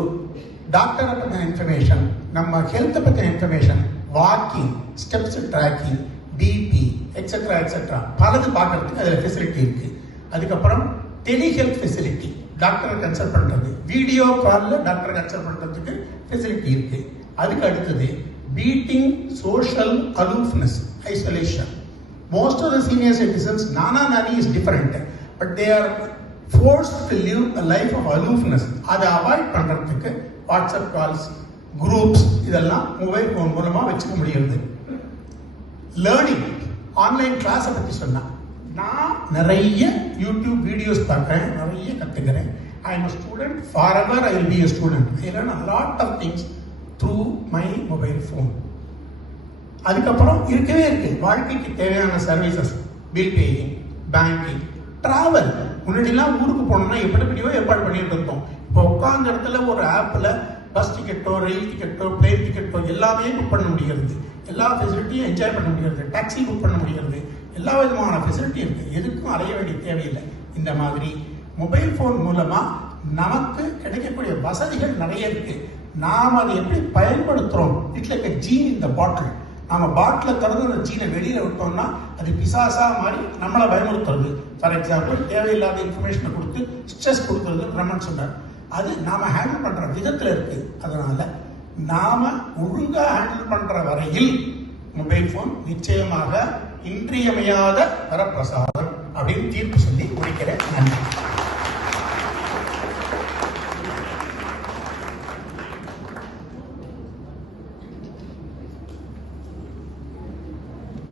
டாக்டரை பற்றின இன்ஃபர்மேஷன், நம்ம ஹெல்த்தை பற்றின information, walking, steps tracking, BP etcetera etcetera பலது பார்க்கறதுக்கு அதில் ஃபெசிலிட்டி இருக்குது. அதுக்கப்புறம் டெலிஹெல்த் ஃபெசிலிட்டி, டாக்டரை கன்சல்ட் பண்ணுறது, வீடியோ காலில் டாக்டரை கன்சல்ட் பண்ணுறதுக்கு ஃபெசிலிட்டி இருக்குது. அதுக்கு அடுத்தது beating social aloofness, isolation. Most of the senior citizens, Nana Nani is different, but they are forced to live a life of aloofness. அதை அவாய்ட் பண்ணுறதுக்கு வாட்ஸ்அப் கால்ஸ், குரூப்ஸ் இதெல்லாம் மொபைல் ஃபோன் மூலமாக வச்சுக்க முடியுது. லேர்னிங், ஆன்லைன் கிளாஸை பற்றி சொன்னால் நான் நிறைய யூடியூப் வீடியோஸ் பார்க்குறேன், நிறைய கற்றுக்கிறேன். I am a student, forever I will be a student. I learn a lot of things through my mobile phone. அதுக்கப்புறம் இருக்கவே இருக்கு வாழ்க்கைக்கு தேவையான services, bill paying, banking, travel. முன்னாடிலாம் ஊருக்கு போனோம்னா எப்படியோ ஏற்பாடு பண்ணிட்டு இருந்தோம். இப்போ உட்கார்ந்த இடத்துல ஒரு ஆப்பில் பஸ் டிக்கெட்டோ, ரயில் டிக்கெட்டோ, பிளேன் டிக்கெட்டோ எல்லாமே புக் பண்ண முடிகிறது. எல்லா ஃபெசிலிட்டியும் என்ஜாய் பண்ண முடிகிறது. டாக்ஸி புக் பண்ண முடிகிறது. எல்லா விதமான ஃபெசிலிட்டி இருக்கு. எதுக்கும் அலைய வேண்டிய தேவையில்லை. இந்த மாதிரி மொபைல் ஃபோன் மூலமா நமக்கு கிடைக்கக்கூடிய வசதிகள் நிறைய இருக்கு. நாம் அதை எப்படி பயன்படுத்துறோம், it's like a gene in the bottle. நம்ம பாட்டில் திறந்து அந்த ஜீனை வெளியில விட்டோம்னா அது பிசாசா மாதிரி நம்மளை பயமுறுத்துறது. ஃபார் எக்ஸாம்பிள், தேவையில்லாத இன்ஃபர்மேஷனை கொடுத்து ஸ்ட்ரெஸ் கொடுக்கறது ரமன் சொன்னார். அது நாம ஹேண்டில் பண்ற விதத்துல இருக்கு. அதனால நாம ஒழுங்கா ஹேண்டில் பண்ற வரையில் மொபைல் போன் நிச்சயமாக இன்றியமையாத வரப்பிரசாதம் அப்படின்னு தீர்ப்பு சொல்லி முடிக்கிறேன். நன்றி.